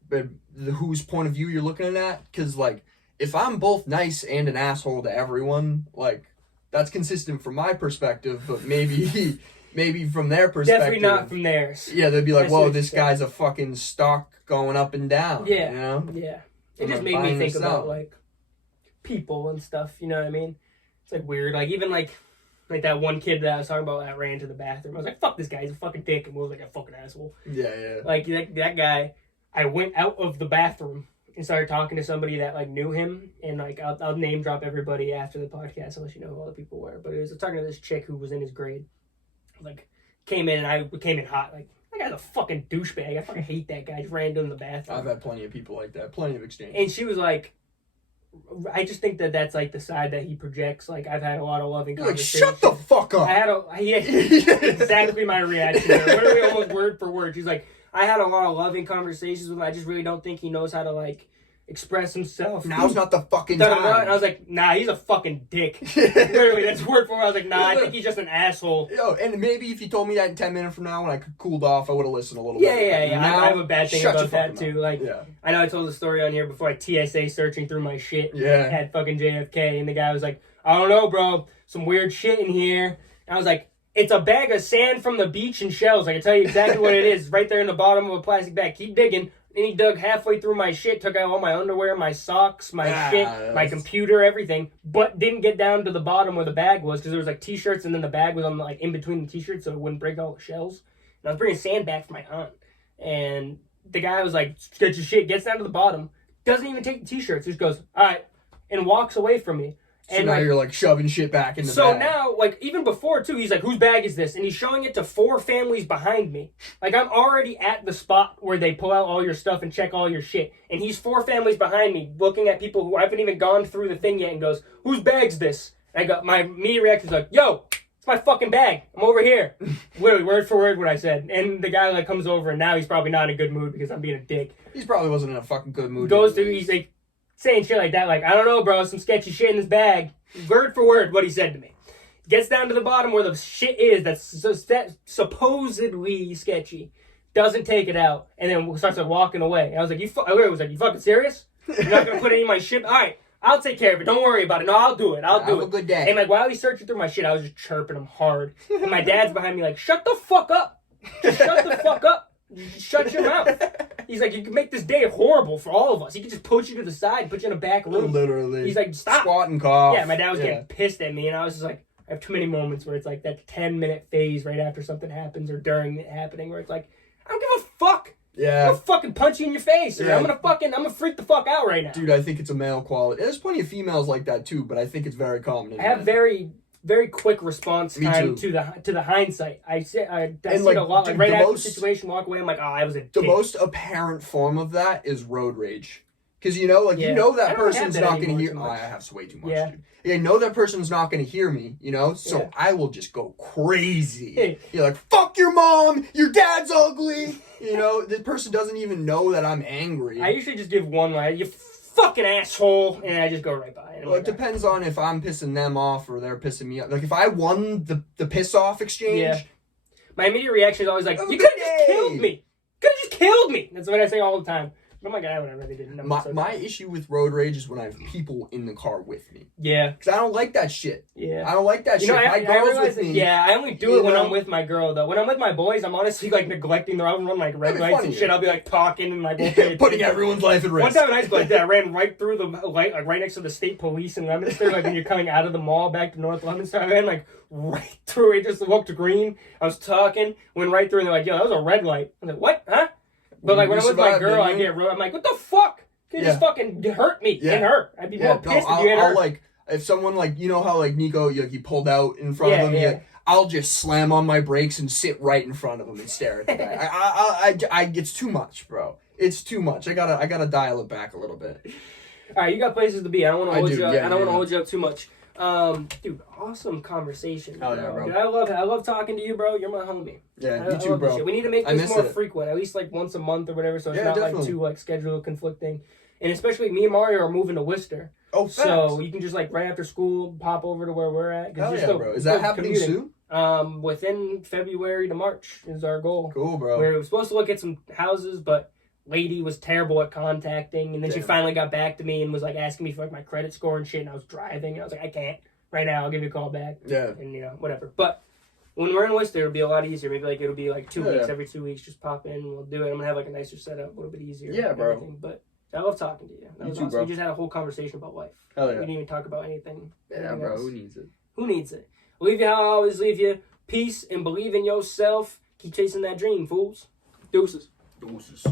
whose point of view you're looking at, because like. If I'm both nice and an asshole to everyone, like, that's consistent from my perspective, but maybe from their perspective. Definitely not from theirs. Yeah, they'd be like, whoa, this guy's a fucking stock going up and down. Yeah. You know? Yeah. It just made me think about, like, people and stuff, you know what I mean? It's, like, weird. Like, even, like that one kid that I was talking about that ran to the bathroom. I was like, fuck this guy, he's a fucking dick, and Will's like, a fucking asshole. Yeah. Like, that guy, I went out of the bathroom and started talking to somebody that like knew him, and like I'll name drop everybody after the podcast unless you know who all the people were. But it was talking to this chick who was in his grade, like came in and I came in hot, like that guy's a fucking douchebag. I fucking hate that guy. Just ran into the bathroom. I've had plenty of people like that, plenty of exchanges. And she was like, I just think that that's like the side that he projects. Like I've had a lot of loving You're like, conversations. shut the fuck up. I had exactly my reaction there. Literally almost word for word. She's like, I had a lot of loving conversations with him. I just really don't think he knows how to like express himself. Now's not the fucking And time. I was like, nah, he's a fucking dick. Literally, that's word for word. I was like, nah, I think he's just an asshole. Yo, and maybe if you told me that in 10 minutes from now when I cooled off, I would have listened a little Yeah, bit. yeah. Now, I have a bad thing shut about your that fucking too. Like, Yeah. I know I told the story on here before. I TSA searching through my shit. Yeah. At fucking JFK, and the guy was like, I don't know, bro. Some weird shit in here. And I was like, it's a bag of sand from the beach and shells. I can tell you exactly what it is. Right there in the bottom of a plastic bag. Keep digging. And he dug halfway through my shit, took out all my underwear, my socks, my shit, my computer, everything, but didn't get down to the bottom where the bag was because there was like t-shirts and then the bag was on like in between the t-shirts so it wouldn't break all the shells. And I was bringing sand back for my aunt. And the guy was like, get your shit, gets down to the bottom, doesn't even take the t-shirts, just goes, all right, and walks away from me. So and now like, you're like shoving shit back in the so bag. now, like, even before, too, he's like, whose bag is this? And he's showing it to 4 families behind me. Like, I'm already at the spot where they pull out all your stuff and check all your shit. And he's 4 families behind me, looking at people who haven't even gone through the thing yet and goes, whose bag's this? And I got my immediate reaction is like, yo, it's my fucking bag. I'm over here. Literally, word for word what I said. And the guy, like, comes over, and now he's probably not in a good mood because I'm being a dick. He probably wasn't in a fucking good mood. Goes through, he's like, saying shit like that, like, I don't know, bro, some sketchy shit in this bag. Word for word what he said to me. Gets down to the bottom where the shit is that's supposedly sketchy. Doesn't take it out. And then starts like walking away. And I was like, I was like, you fucking serious? You're not going to put any of my shit? All right, I'll take care of it. Don't worry about it. No, I'll do it. I'll do it. Have a good day. And like while he's searching through my shit, I was just chirping him hard. And my dad's behind me like, shut the fuck up. Just shut the fuck up. Just shut your mouth. He's like, you can make this day horrible for all of us. He could just put you to the side, put you in a back room. Literally. He's like, stop. Squat and cough. Yeah, my dad was getting pissed at me, and I was just like, I have too many moments where it's like that 10-minute phase right after something happens or during it happening where it's like, I don't give a fuck. Yeah. I'm gonna fucking punch you in your face, or Yeah. I'm gonna freak the fuck out right now. Dude, I think it's a male quality. There's plenty of females like that too, but I think it's very common. I have very, very quick response Me time too. to the hindsight. I see And, it like, a lot. Like dude, right the after most- the situation, walk away. I'm like, oh, I was a The dick. most apparent form of that is road rage. Because you know, like Yeah. you know I that don't person's have that not going to anymore hear. too Oh, much. I have way too much. Yeah. Dude. I know that person's not going to hear me. You know, so Yeah. I will just go crazy. Hey. You're like, fuck your mom. Your dad's ugly. You know, this person doesn't even know that I'm angry. I usually just give one line, you fucking asshole, and I just go right by. Well, it depends on if I'm pissing them off or they're pissing me off. Like if I won the piss off exchange. Yeah. My immediate reaction is always like, Have a you good could have just day." killed me. Could have just killed me. That's what I say all the time. Oh my god, whatever, they didn't. My issue with road rage is when I have people in the car with me. Yeah. Because I don't like that shit. Yeah. I don't like that You shit. know, My I girl's realize with that, me. yeah, I only do You it when know? I'm with my girl, though. When I'm with my boys, I'm honestly, like, neglecting their, I'll run, like, red That'd be lights funny, and shit. yeah. I'll be, like, talking and, like, won't pay attention. Putting everyone's life at risk. One time in high school, I did. I ran right through the light, like, right next to the state police in Leominster, like, when you're coming out of the mall back to North Leominster. I ran, like, right through it, just looked green. I was talking, went right through, and they're like, yo, that was a red light. I was like, what? Huh? But, like, when I'm with my girl, I get real. I'm like, what the fuck? You just fucking hurt me and her. I'd be more pissed if you hit her. I'll like, if someone like, you know how like Nico, he pulled out in front of him, Yeah. I'll just slam on my brakes and sit right in front of him and stare at the guy. It's too much, bro. It's too much. I gotta dial it back a little bit. All right, you got places to be. I don't want to hold you up. Yeah, I don't want to hold you up too much. Dude, awesome conversation. Hell yeah, bro. Dude, I love talking to you, bro. You're my homie. Yeah, I you too, love this bro. shit. We need to make I this miss more it. frequent, at least like once a month or whatever, so it's Yeah, not definitely. like too like schedule conflicting. And especially me and Mario are moving to Worcester, Oh, so facts. you can just like right after school pop over to where we're at. 'Cause Hell you're yeah, still- bro. Is still that happening commuting. soon? Within February to March is our goal. Cool, bro. We were supposed to look at some houses, but lady was terrible at contacting, and then she Damn. finally got back to me and was like asking me for like my credit score and shit, and I was driving, and I was like, I can't right now. I'll give you a call back, Yeah. and you know whatever. But when we're in Worcester, it'll be a lot easier. Maybe like it'll be like 2 weeks, Yeah. every 2 weeks, just pop in, and we'll do it. I'm gonna have like a nicer setup, a little bit easier. Yeah, and bro. everything. But I love talking to you. That You was too, awesome. bro. We just had a whole conversation about life. Hell We yeah. didn't even talk about anything. anything else. needs it? Who needs it? I'll leave you how I always leave you. Peace and believe in yourself. Keep chasing that dream, fools. Deuces. Deuces.